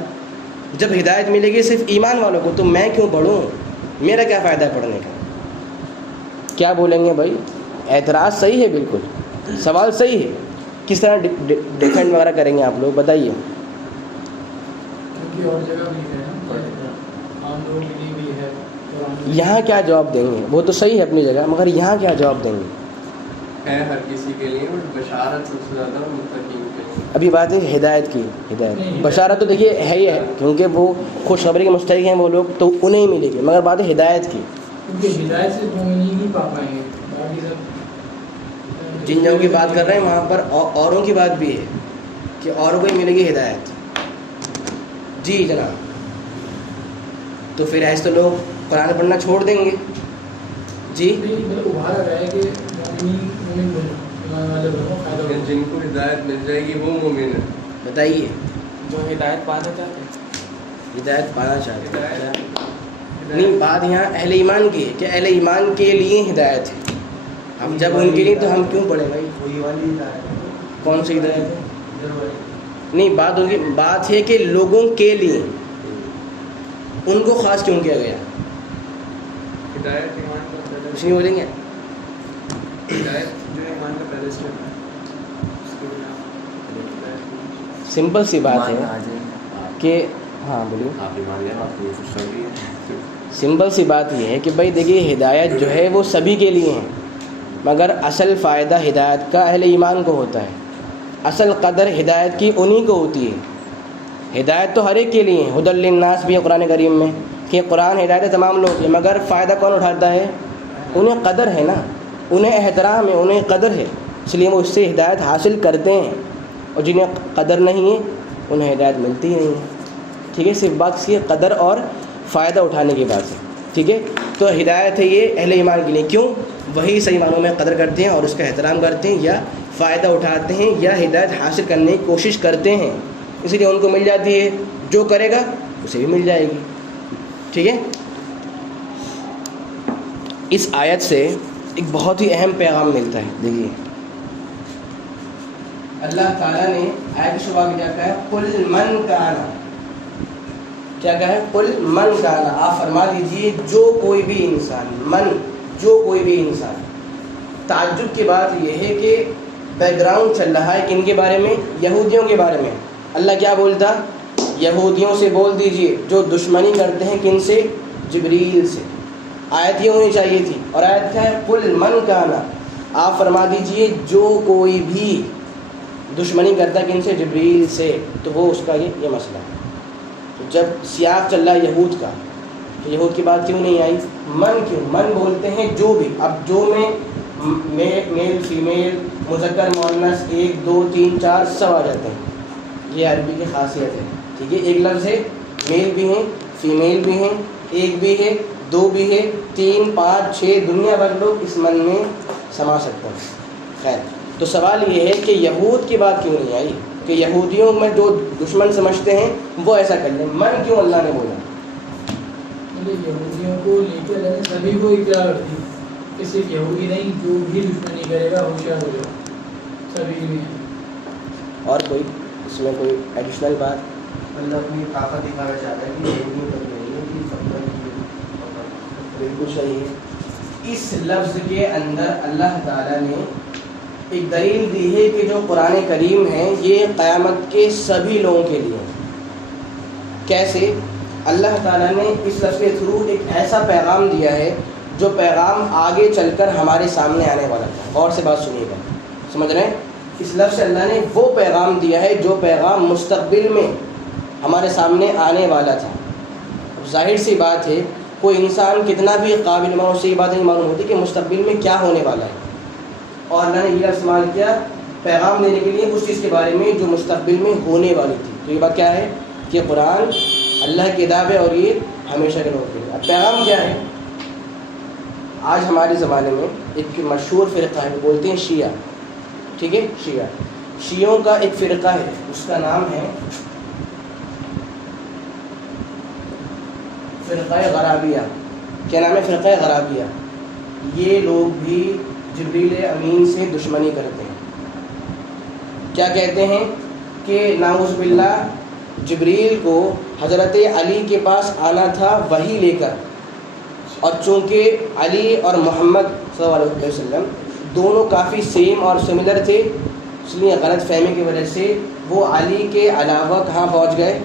جب ہدایت ملے گی صرف ایمان والوں کو تو میں کیوں پڑھوں, میرا کیا فائدہ ہے پڑھنے کا؟ کیا بولیں گے بھائی؟ اعتراض صحیح ہے, بالکل سوال صحیح ہے, کس طرح ڈیفینڈ وغیرہ کریں گے آپ لوگ بتائیے. کیونکہ اور جگہ بھی ہے نا, عام لوگوں کے لیے بھی ہے. یہاں کیا جواب دیں گے؟ وہ تو صحیح ہے اپنی جگہ, مگر یہاں کیا جواب دیں گے؟ ہے ہر کسی کے لیے, اور بشارت سب سے زیادہ متقین کے لیے. ابھی بات ہے ہدایت کی. ہدایت بشارت تو دیکھیے ہے ہی ہے, کیونکہ وہ خوشخبری کے مستحق ہیں وہ لوگ, تو انہیں ہی ملے گی. مگر بات ہے ہدایت کی, کیونکہ ہدایت سے مومنین ہی پا پائیں گے, باقی سب جن جگہوں کی بات کر رہے ہیں وہاں پر اوروں کی بات بھی ہے کہ اوروں کو ہی ملے گی ہدایت. جی جناب, تو پھر ایسے تو لوگ قرآن پڑھنا چھوڑ دیں گے. جی مطلب ابھارا رہا ہے کہ مومن بنو, ایمان والے بنو, فائدہ لیکن جن کو ہدایت مل جائے گی وہ مومن ہے. بتائیے. جو ہدایت پانا چاہتے ہیں, ہدایت پانا چاہتے ہیں. ہدایت نہیں, بات یہاں اہل ایمان کی ہے کہ اہل ایمان کے لیے ہدایت ہے. ہم جب ان کے لیے تو ہم کیوں پڑھیں بھائی؟ وہی والی ہدایت ہے. کون سی ہدایت ہے؟ ادھر والی. نہیں, بات ہوگی, بات ہے کہ لوگوں کے لیے, ان کو خاص کیوں کیا گیا؟ ہدایت ایمان کا پہلا کچھ نہیں بولیں گے؟ ہدایت جو ایمان کا پہلا اسٹیپ ہے, اس کے بنا سمپل سی بات ہے کہ ہاں بولیے. آپ ایمان لے, آپ کو خوشخبری ہے. سمپل سی بات یہ ہے کہ بھائی دیکھیے ہدایت جو ہے وہ سبھی کے لیے ہے, مگر اصل فائدہ ہدایت کا اہل ایمان کو ہوتا ہے. اصل قدر ہدایت کی انہی کو ہوتی ہے. ہدایت تو ہر ایک کے لیے ہے, ہدی للناس بھی ہے قرآن کریم میں, کہ قرآن ہدایت تمام لوگ ہیں، مگر فائدہ کون اٹھاتا ہے؟ انہیں قدر ہے نا، انہیں احترام ہے، انہیں قدر ہے، اس لیے وہ اس سے ہدایت حاصل کرتے ہیں، اور جنہیں قدر نہیں ہے انہیں ہدایت ملتی ہی نہیں ہے. ٹھیک ہے، صرف بات اس کی قدر اور فائدہ اٹھانے کی بات ہے. ٹھیک ہے، تو ہدایت ہے یہ اہل ایمان کے لیے. کیوں؟ وہی صحیح معنوں میں قدر کرتے ہیں اور اس کا احترام کرتے ہیں، یا فائدہ اٹھاتے ہیں، یا ہدایت حاصل کرنے کی کوشش کرتے ہیں، اسی لیے ان کو مل جاتی ہے. جو کرے گا اسے بھی مل جائے گی. ٹھیک ہے، اس آیت سے ایک بہت ہی اہم پیغام ملتا ہے. دیکھیے اللہ تعالیٰ نے آیت شروع میں کیا کہا ہے؟ قل من کان، کیا کہا ہے؟ قل من کان، آپ فرما دیجئے جو کوئی بھی انسان، من جو کوئی بھی انسان. تعجب کی بات یہ ہے کہ بیک گراؤنڈ چل رہا ہے کن کے بارے میں؟ یہودیوں کے بارے میں. اللہ کیا بولتا؟ یہودیوں سے بول دیجئے جو دشمنی کرتے ہیں کن سے؟ جبریل سے. آیت یہ ہونی چاہیے تھی، اور آیت کیا ہے؟ قل من کان، آپ فرما دیجئے جو کوئی بھی دشمنی کرتا ہے کن سے؟ جبریل سے. تو وہ اس کا یہ مسئلہ ہے. تو جب سیاق چل رہا ہے یہود کا، تو یہود کی بات کیوں نہیں آئی؟ من کیوں؟ من بولتے ہیں جو بھی. اب جو میں میل فیمیل مذکر مؤنث 1 2 3 4 سب آ جاتے ہیں. یہ عربی کی خاصیت ہے. ٹھیک ہے، ایک لفظ ہے، میل بھی ہیں، فیمیل بھی ہیں، 1 بھی ہے، 2 بھی ہے، 3 5 6 دنیا بھر لوگ اس من میں سما سکتے ہیں. خیر، تو سوال یہ ہے کہ یہود کی بات کیوں نہیں آئی کہ یہودیوں میں جو دشمن سمجھتے ہیں وہ ایسا کر لیں؟ من کیوں اللہ نے بولا؟ یہودیوں کو لے کے اللہ نے سبھی کو اطلاع کر دی کہ صرف یہودی نہیں، جو بھی دشمنی کرے گا ہوشیار ہو جائے، سبھی میں. اور کوئی اس میں کوئی ایڈیشنل بات؟ اللہ اپنی طاقت دکھانا چاہتا ہے کہ یہودیوں تک نہیں ہے کہ سب تک. بالکل صحیح ہے. اس لفظ کے اندر اللہ تعالیٰ نے ایک دلیل دی ہے کہ جو قرآن کریم ہے یہ قیامت کے سبھی لوگوں کے لیے. کیسے؟ اللہ تعالیٰ نے اس لفظ کے تھرو ایک ایسا پیغام دیا ہے جو پیغام آگے چل کر ہمارے سامنے آنے والا تھا. غور سے بات سنیے گا، سمجھ رہے ہیں؟ اس لفظ سے اللہ نے وہ پیغام دیا ہے جو پیغام مستقبل میں ہمارے سامنے آنے والا تھا. ظاہر سی بات ہے، کوئی انسان کتنا بھی قابل معلوم، سے یہ بات نہیں معلوم ہوتی کہ مستقبل میں کیا ہونے والا ہے، اور اللہ نے یہ استعمال کیا پیغام دینے کے لیے اس چیز کے بارے میں جو مستقبل میں ہونے والی تھی. تو یہ بات کیا ہے کہ قرآن اللہ کی کتاب ہے اور یہ ہمیشہ کے لوگوں کے لیے. اب پیغام کیا ہے؟ آج ہمارے زمانے میں ایک مشہور فرقہ ہے، بولتے ہیں شیعہ. ٹھیک ہے، شیعوں کا ایک فرقہ ہے، اس کا نام ہے فرقہ غرابیہ. کیا نام ہے؟ فرقہ غرابیہ. یہ لوگ بھی جبریل امین سے دشمنی کرتے ہیں. کیا کہتے ہیں کہ نعوذ باللہ جبریل کو حضرت علی کے پاس آنا تھا وحی لے کر، اور چونکہ علی اور محمد صلی اللہ علیہ وسلم دونوں کافی سیم اور سملر تھے، اس لیے غلط فہمی کی وجہ سے وہ علی کے علاوہ کہاں پہنچ گئے؟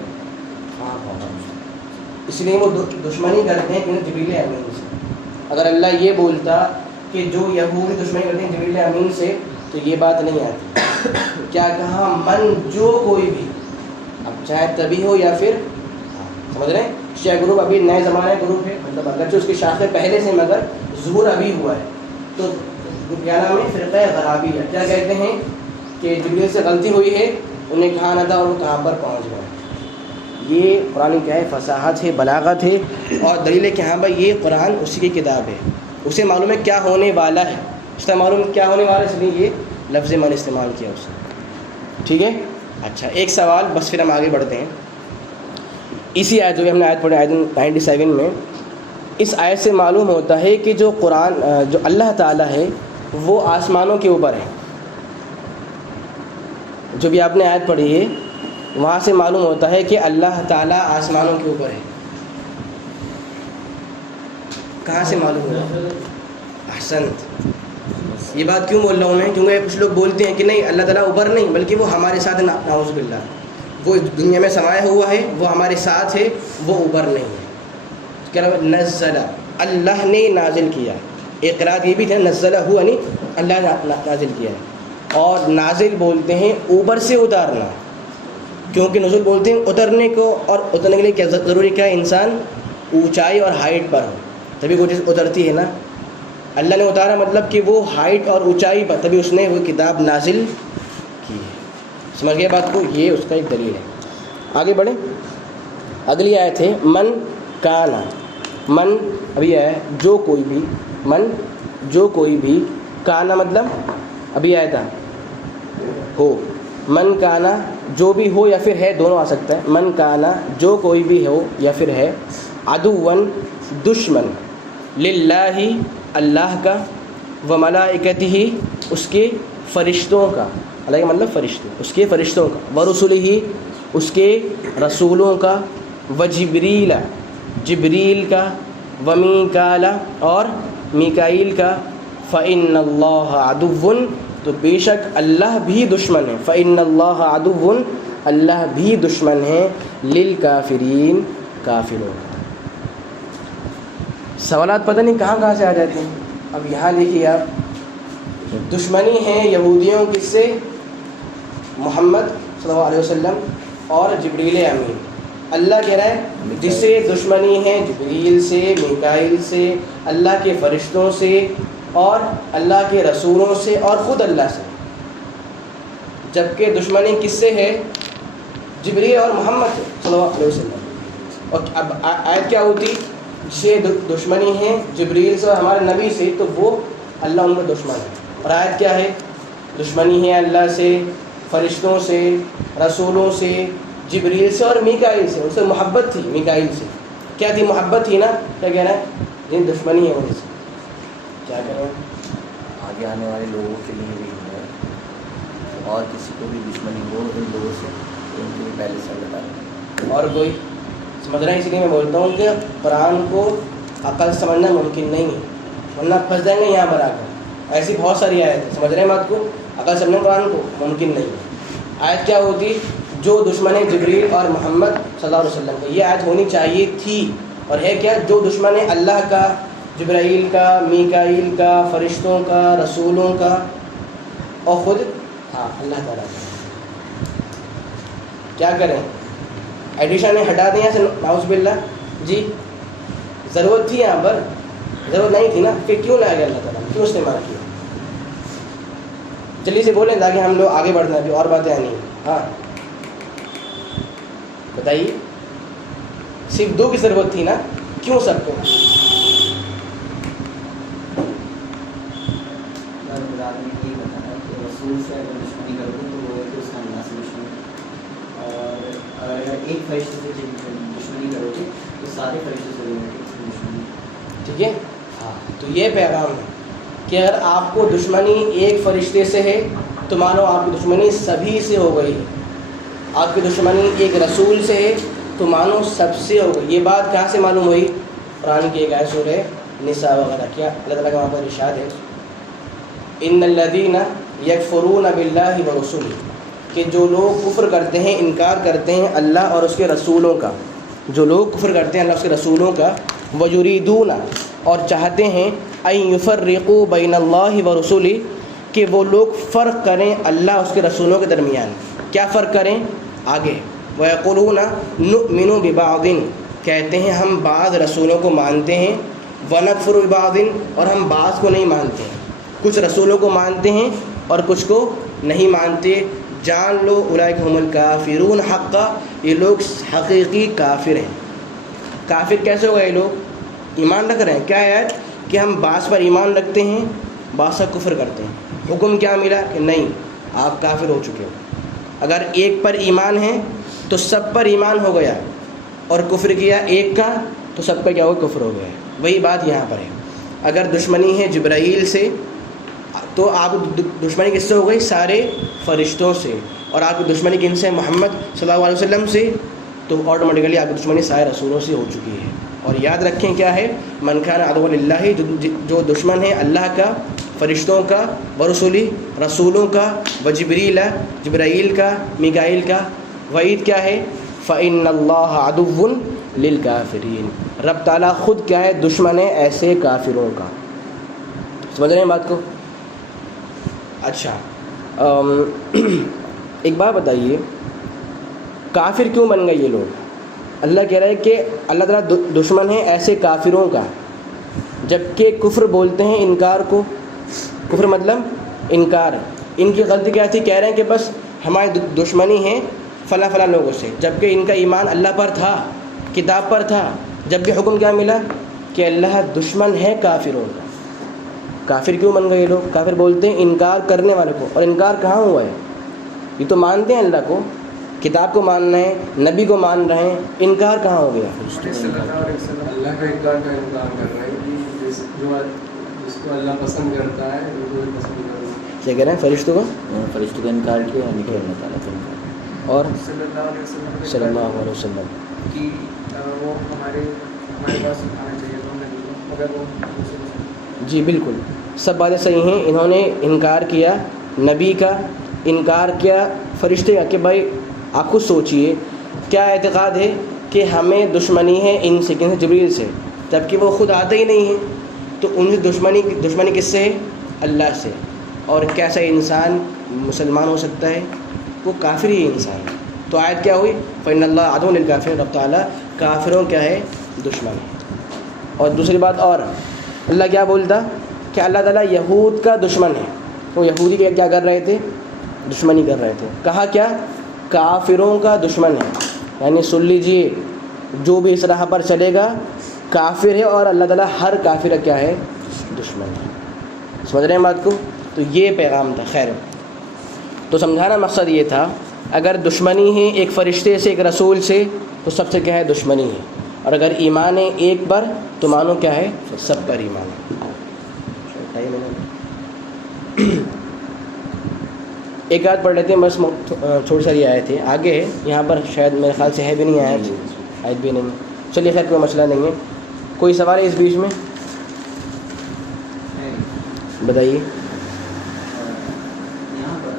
اس لیے وہ دشمنی کرتے ہیں جبریل امین سے. اگر اللہ یہ بولتا کہ جو یہود دشمنی کرتے ہیں جبریل امین سے تو یہ بات نہیں آتی. کیا کہا؟ من جو کوئی بھی، اب چاہے تبھی ہو یا پھر، سمجھ رہے ہیں؟ شیعہ گروپ ابھی نئے زمانے گروپ ہے، مطلب اگرچہ اس کی شاخیں پہلے سے مگر ظہور ابھی ہوا ہے. تو کیا نام ہے؟ فرقہ غرابیہ. کیا کہتے ہیں کہ جبریل سے غلطی ہوئی ہے، انہیں کہا نہ تھا اور وہ کہاں پر پہنچ گئے. یہ قرآن کیا ہے؟ فصاحت ہے، بلاغت ہے، اور دلیل ہے کہ ہاں بھائی یہ قرآن اسی کی کتاب ہے، اسے معلوم ہے کیا ہونے والا ہے، اس کا معلوم کیا ہونے والا ہے، اس لیے یہ لفظ من استعمال کیا اس نے. ٹھیک ہے، اچھا ایک سوال بس پھر ہم آگے بڑھتے ہیں. اسی آیت جو ہم نے آیت پڑھی آیت 97 میں، اس آیت سے معلوم ہوتا ہے کہ جو قرآن جو اللہ تعالیٰ ہے وہ آسمانوں کے اوپر ہے. جو بھی آپ نے آیت پڑھی ہے وہاں سے معلوم ہوتا ہے کہ اللہ تعالیٰ آسمانوں کے اوپر ہے. کہاں سے معلوم ہوا؟ احسنت. یہ بات کیوں بول رہا ہوں میں؟ کیونکہ کچھ لوگ بولتے ہیں کہ نہیں اللہ تعالیٰ اوپر نہیں بلکہ وہ ہمارے ساتھ، نعوذ باللہ، وہ دنیا میں سمایا ہوا ہے، وہ ہمارے ساتھ ہے، وہ اوپر نہیں ہے. کیا نزل، اللہ نے نازل کیا. ایک قرات یہ بھی تھا نزلہ ہوا نہیں، اللہ نے نازل کیا ہے. اور نازل بولتے ہیں اوپر سے اتارنا، کیونکہ نزول بولتے ہیں اترنے کو، اور اترنے کے لیے کیا ضروری کیا ہے؟ انسان اونچائی اور ہائٹ پر ہو تبھی کوئی چیز اترتی ہے نا. اللہ نے اتارا مطلب کہ وہ ہائٹ اور اونچائی پر تبھی اس نے وہ کتاب نازل کی ہے. سمجھ گئے بات کو؟ یہ اس کا ایک دلیل ہے. آگے بڑھیں. اگلی آیت ہے من کانا. من ابھی ہے جو کوئی بھی, من جو کوئی بھی, کانا مطلب ابھی آیا تھا ہو. من کانا جو بھی ہو یا پھر ہے, دونوں آ سکتا ہے. من کانا جو کوئی بھی ہو یا پھر ہے, عدوً دشمن, للہ اللہ کا, و ملائکتہ اس کے فرشتوں کا, اللہ کا مطلب فرشتے, اس کے فرشتوں کا, و رسلہ اس کے رسولوں کا, و جبریل جبریل کا, و میکال اور میکائیل کا, فإن اللہ عدو تو بے شک اللہ بھی دشمن ہے, فإن اللہ عدو اللہ بھی دشمن ہے, للکافرین کافروں کا. سوالات پتہ نہیں کہاں کہاں سے آ جاتے ہیں. اب یہاں دیکھیے آپ, دشمنی ہے یہودیوں کس سے؟ محمد صلی اللہ علیہ وسلم اور جبریل امین. اللہ کہہ رہا ہے جس سے دشمنی ہے جبریل سے, میکائیل سے, اللہ کے فرشتوں سے اور اللہ کے رسولوں سے اور خود اللہ سے. جبکہ دشمنی کس سے ہے؟ جبریل اور محمد صلی اللہ علیہ وسلم. اور اب آیت کیا ہوتی؟ جسے دشمنی ہے جبریل سے اور ہمارے نبی سے تو وہ اللہ ان کا دشمن ہے. اور آیت کیا ہے؟ دشمنی ہے اللہ سے, فرشتوں سے, رسولوں سے, جبریل سے اور میکائیل سے. ان سے محبت تھی میکائیل سے. کیا تھی؟ محبت تھی نا. کیا کہنا ہے؟ جن دشمنی ہے ان سے. کیا کریں؟ آگے آنے والے لوگوں کے لیے بھی ہے, اور کسی کو بھی دشمنی ہو ان لوگوں سے ان کے لیے پہلے سے بتائیں. اور کوئی سمجھ رہا ہے؟ اس لیے میں بولتا ہوں کہ قرآن کو عقل سمجھنا ممکن نہیں ہے, ورنہ پھنس جائیں گے یہاں پر آ کر. ایسی بہت ساری آیت ہیں, سمجھ رہے ہیں بات کو؟ عقل سمجھنا قرآن کو ممکن نہیں ہے. آیت کیا ہوتی؟ جو دشمن ہے جبریل اور محمد صلی اللہ علیہ وسلم کا, یہ آیت ہونی چاہیے تھی. اور ہے کیا؟ جو دشمن ہے اللہ کا, جبرائیل کا, میکائیل کا, فرشتوں کا, رسولوں کا اور خود اللہ تعالیٰ کا. کیا کریں؟ ایڈیشن ہٹا دیں یہاں سے, نعوذ باللہ. جی ضرورت تھی یہاں پر؟ ضرورت نہیں تھی نا. پھر کیوں لایا گیا اللہ تعالیٰ نے, کیوں استعمال کیا؟ جلدی سے بولیں تاکہ ہم لوگ آگے بڑھنا ہے, اور باتیں آنی ہیں. ہاں بتائیے. صرف دو کی ضرورت تھی نا, کیوں سب کو؟ یہ بتانا کہ رسول سے اگر دشمنی کرو تو وہ ہے کہ اس کا اللہ سے دشمنی, اور اگر ایک فرشتے سے دشمنی کرو گے تو سارے فرشتے سے دشمنی. ٹھیک ہے. ہاں تو یہ پیغام ہے کہ اگر آپ کو دشمنی ایک فرشتے سے ہے تو مانو آپ کی دشمنی سبھی سے ہو گئی ہے. آپ کی دشمنی ایک رسول سے ہے تو مانو سب سے ہو گئی. یہ بات کہاں سے معلوم ہوئی؟ قرآن کی ایک آیت سورہ نساء وغیرہ. کیا اللہ تعالیٰ کا وہاں پر ارشاد ہے, ان الذین یکفرون باللہ ورسولہ, کہ جو لوگ کفر کرتے ہیں, انکار کرتے ہیں اللہ اور اس کے رسولوں کا, جو لوگ کفر کرتے ہیں اللہ اور اس کے رسولوں کا, ویریدون اور چاہتے ہیں, ان یفرقوا بین اللہ ورسولہ کہ وہ لوگ فرق کریں اللہ اور اس کے رسولوں کے درمیان. کیا فرق کریں؟ آگے ویقولون نؤمن ببعض, کہتے ہیں ہم بعض رسولوں کو مانتے ہیں, ونکفر ببعض اور ہم بعض کو نہیں مانتے ہیں. کچھ رسولوں کو مانتے ہیں اور کچھ کو نہیں مانتے. جان لو اولئک هم الکافرون حقا, یہ لوگ حقیقی کافر ہیں. کافر کیسے ہو گئے؟ یہ لوگ ایمان رکھ رہے ہیں. کیا ہے کہ ہم بعض پر ایمان رکھتے ہیں, بعض پر کفر کرتے ہیں. حکم کیا ملا کہ نہیں, آپ کافر ہو چکے ہو. اگر ایک پر ایمان ہے تو سب پر ایمان ہو گیا, اور کفر کیا ایک کا تو سب کا کیا ہو, کفر ہو گیا. وہی بات یہاں پر ہے. اگر دشمنی ہے جبرائیل سے تو آپ دشمنی کس سے ہو گئی؟ سارے فرشتوں سے. اور آپ کی دشمنی کن سے؟ محمد صلی اللہ علیہ وسلم سے. تو آٹومیٹیکلی آپ کی دشمنی سارے رسولوں سے ہو چکی ہے. اور یاد رکھیں کیا ہے, من کان عدو للہ, جو دشمن ہے اللہ کا, فرشتوں کا, ورسولی رسولوں کا, وجبریل جبرائیل کا, میکائیل کا. وعید کیا ہے؟ فإن اللہ عدو للکافرین, رب تعالیٰ خود کیا ہے؟ دشمن ہے ایسے کافروں کا. سمجھ رہے ہیں بات کو؟ اچھا ایک بات بتائیے, کافر کیوں بن گئے یہ لوگ؟ اللہ کہہ رہا ہے کہ اللہ تعالیٰ دشمن ہے ایسے کافروں کا جبکہ کفر بولتے ہیں انکار کو. کفر مطلب انکار. ان کی غلطی کیا تھی؟ کہہ رہے ہیں کہ بس ہماری دشمنی ہے فلاں فلاں لوگوں سے، جبکہ ان کا ایمان اللہ پر تھا، کتاب پر تھا. جب بھی حکم کیا ملا کہ اللہ دشمن ہے کافروں کا. کافر کیوں بن گئے یہ لوگ؟ کافر بولتے ہیں انکار کرنے والے کو. اور انکار کہاں ہوا ہے؟ یہ تو مانتے ہیں اللہ کو، کتاب کو مان رہے ہیں، نبی کو مان رہے ہیں، انکار کہاں ہو گیا؟ اللہ کا انکار کر رہے ہیں. جس کو اللہ پسند کرتا ہے ان کو پسند کرتا ہے. کیا کہہ رہے ہیں؟ فرشتوں کو فرشتوں کا انکار کیا یعنی کہ اللہ تعالیٰ کا انکار. اور صلی اللہ صلی اللہ علیہ وسلم علیہ وسلم کہ وہ ہمارے پاس آنا چاہیے تو نبی کو، اگر وہ جی بالکل سب باتیں صحیح ہیں. انہوں نے انکار کیا نبی کا، انکار کیا فرشتے کا. کہ بھائی آپ خود سوچئے کیا اعتقاد ہے کہ ہمیں دشمنی ہے ان سے، کن سے؟ جبریل سے، جبکہ وہ خود آتے ہی نہیں ہیں. تو ان سے دشمنی کس سے ہے؟ اللہ سے. اور کیسا انسان مسلمان ہو سکتا ہے؟ وہ کافر ہی انسان ہے. تو آیت کیا ہوئی؟ فَإِنَّ اللَّهَ عَدُوٌّ لِلْكَافِرِينَ. رب تعالیٰ کافروں کیا ہے؟ دشمن ہے. اور دوسری بات اور اللہ کیا بولتا کہ اللہ تعالیٰ یہود کا دشمن ہے. وہ یہودی کیا کر رہے تھے؟ دشمنی کر رہے تھے. کہا کیا؟ کافروں کا دشمن ہے. یعنی سن لیجیے جو بھی اس راہ پر چلے گا کافر ہے، اور اللہ تعالیٰ ہر کافر کا کیا ہے؟ دشمن ہے. سمجھ رہے ہیں بات کو؟ تو یہ پیغام تھا. خیر، تو سمجھانا مقصد یہ تھا اگر دشمنی ہے ایک فرشتے سے، ایک رسول سے، تو سب سے کیا ہے؟ دشمنی ہے. اور اگر ایمان ہے ایک پر تو مانو کیا ہے؟ سب پر ایمان ہے. ایک آیت پڑھ لیتے ہیں بس، تھوڑی ساری آیت ہے آگے ہے، یہاں پر شاید میرے خیال سے ہے بھی نہیں آیت بھی نہیں. چلیے خیر کوئی مسئلہ نہیں ہے. کوئی سوال ہے اس بیچ میں؟ بتائیے. یہاں پر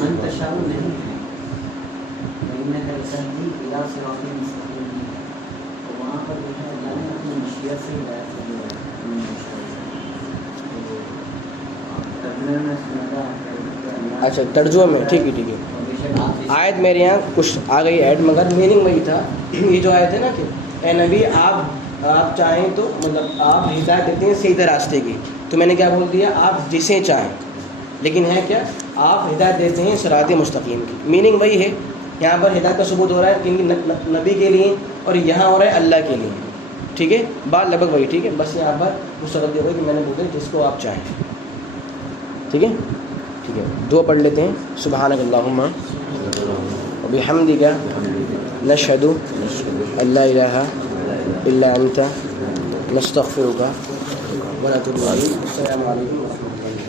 من تشاء نہیں ہے، وہاں پر جو ہے اللہ نے اپنی مشیت سے ہدایت کی ہے. اچھا ترجمہ میں ٹھیک ہے. آیت میرے یہاں کچھ آ گئی ایڈ، مگر میننگ وہی تھا. یہ جو آیت ہے نا کہ اے نبی آپ چاہیں تو مطلب آپ ہدایت دیتے ہیں صحیح راستے کی، تو میں نے کیا بول دیا؟ آپ جسے چاہیں. لیکن ہے کیا؟ آپ ہدایت دیتے ہیں صراط مستقیم کی. میننگ وہی ہے. یہاں پر ہدایت کا ثبوت ہو رہا ہے کہ نبی کے لیے، اور یہاں ہو رہا ہے اللہ کے لیے. ٹھیک ہے، بات لگ بھگ وہی. ٹھیک ہے، بس یہاں پر مستقل یہ ہوئی کہ میں نے بولا جس کو آپ چاہیں. ٹھیک ہے ٹھیک ہے. دعا پڑھ لیتے ہیں. سبحانک اللہم وبحمدک نشہد ان لا الہ الا انت نستغفرک ونتوب الیک. السلام علیکم ورحمۃ اللہ.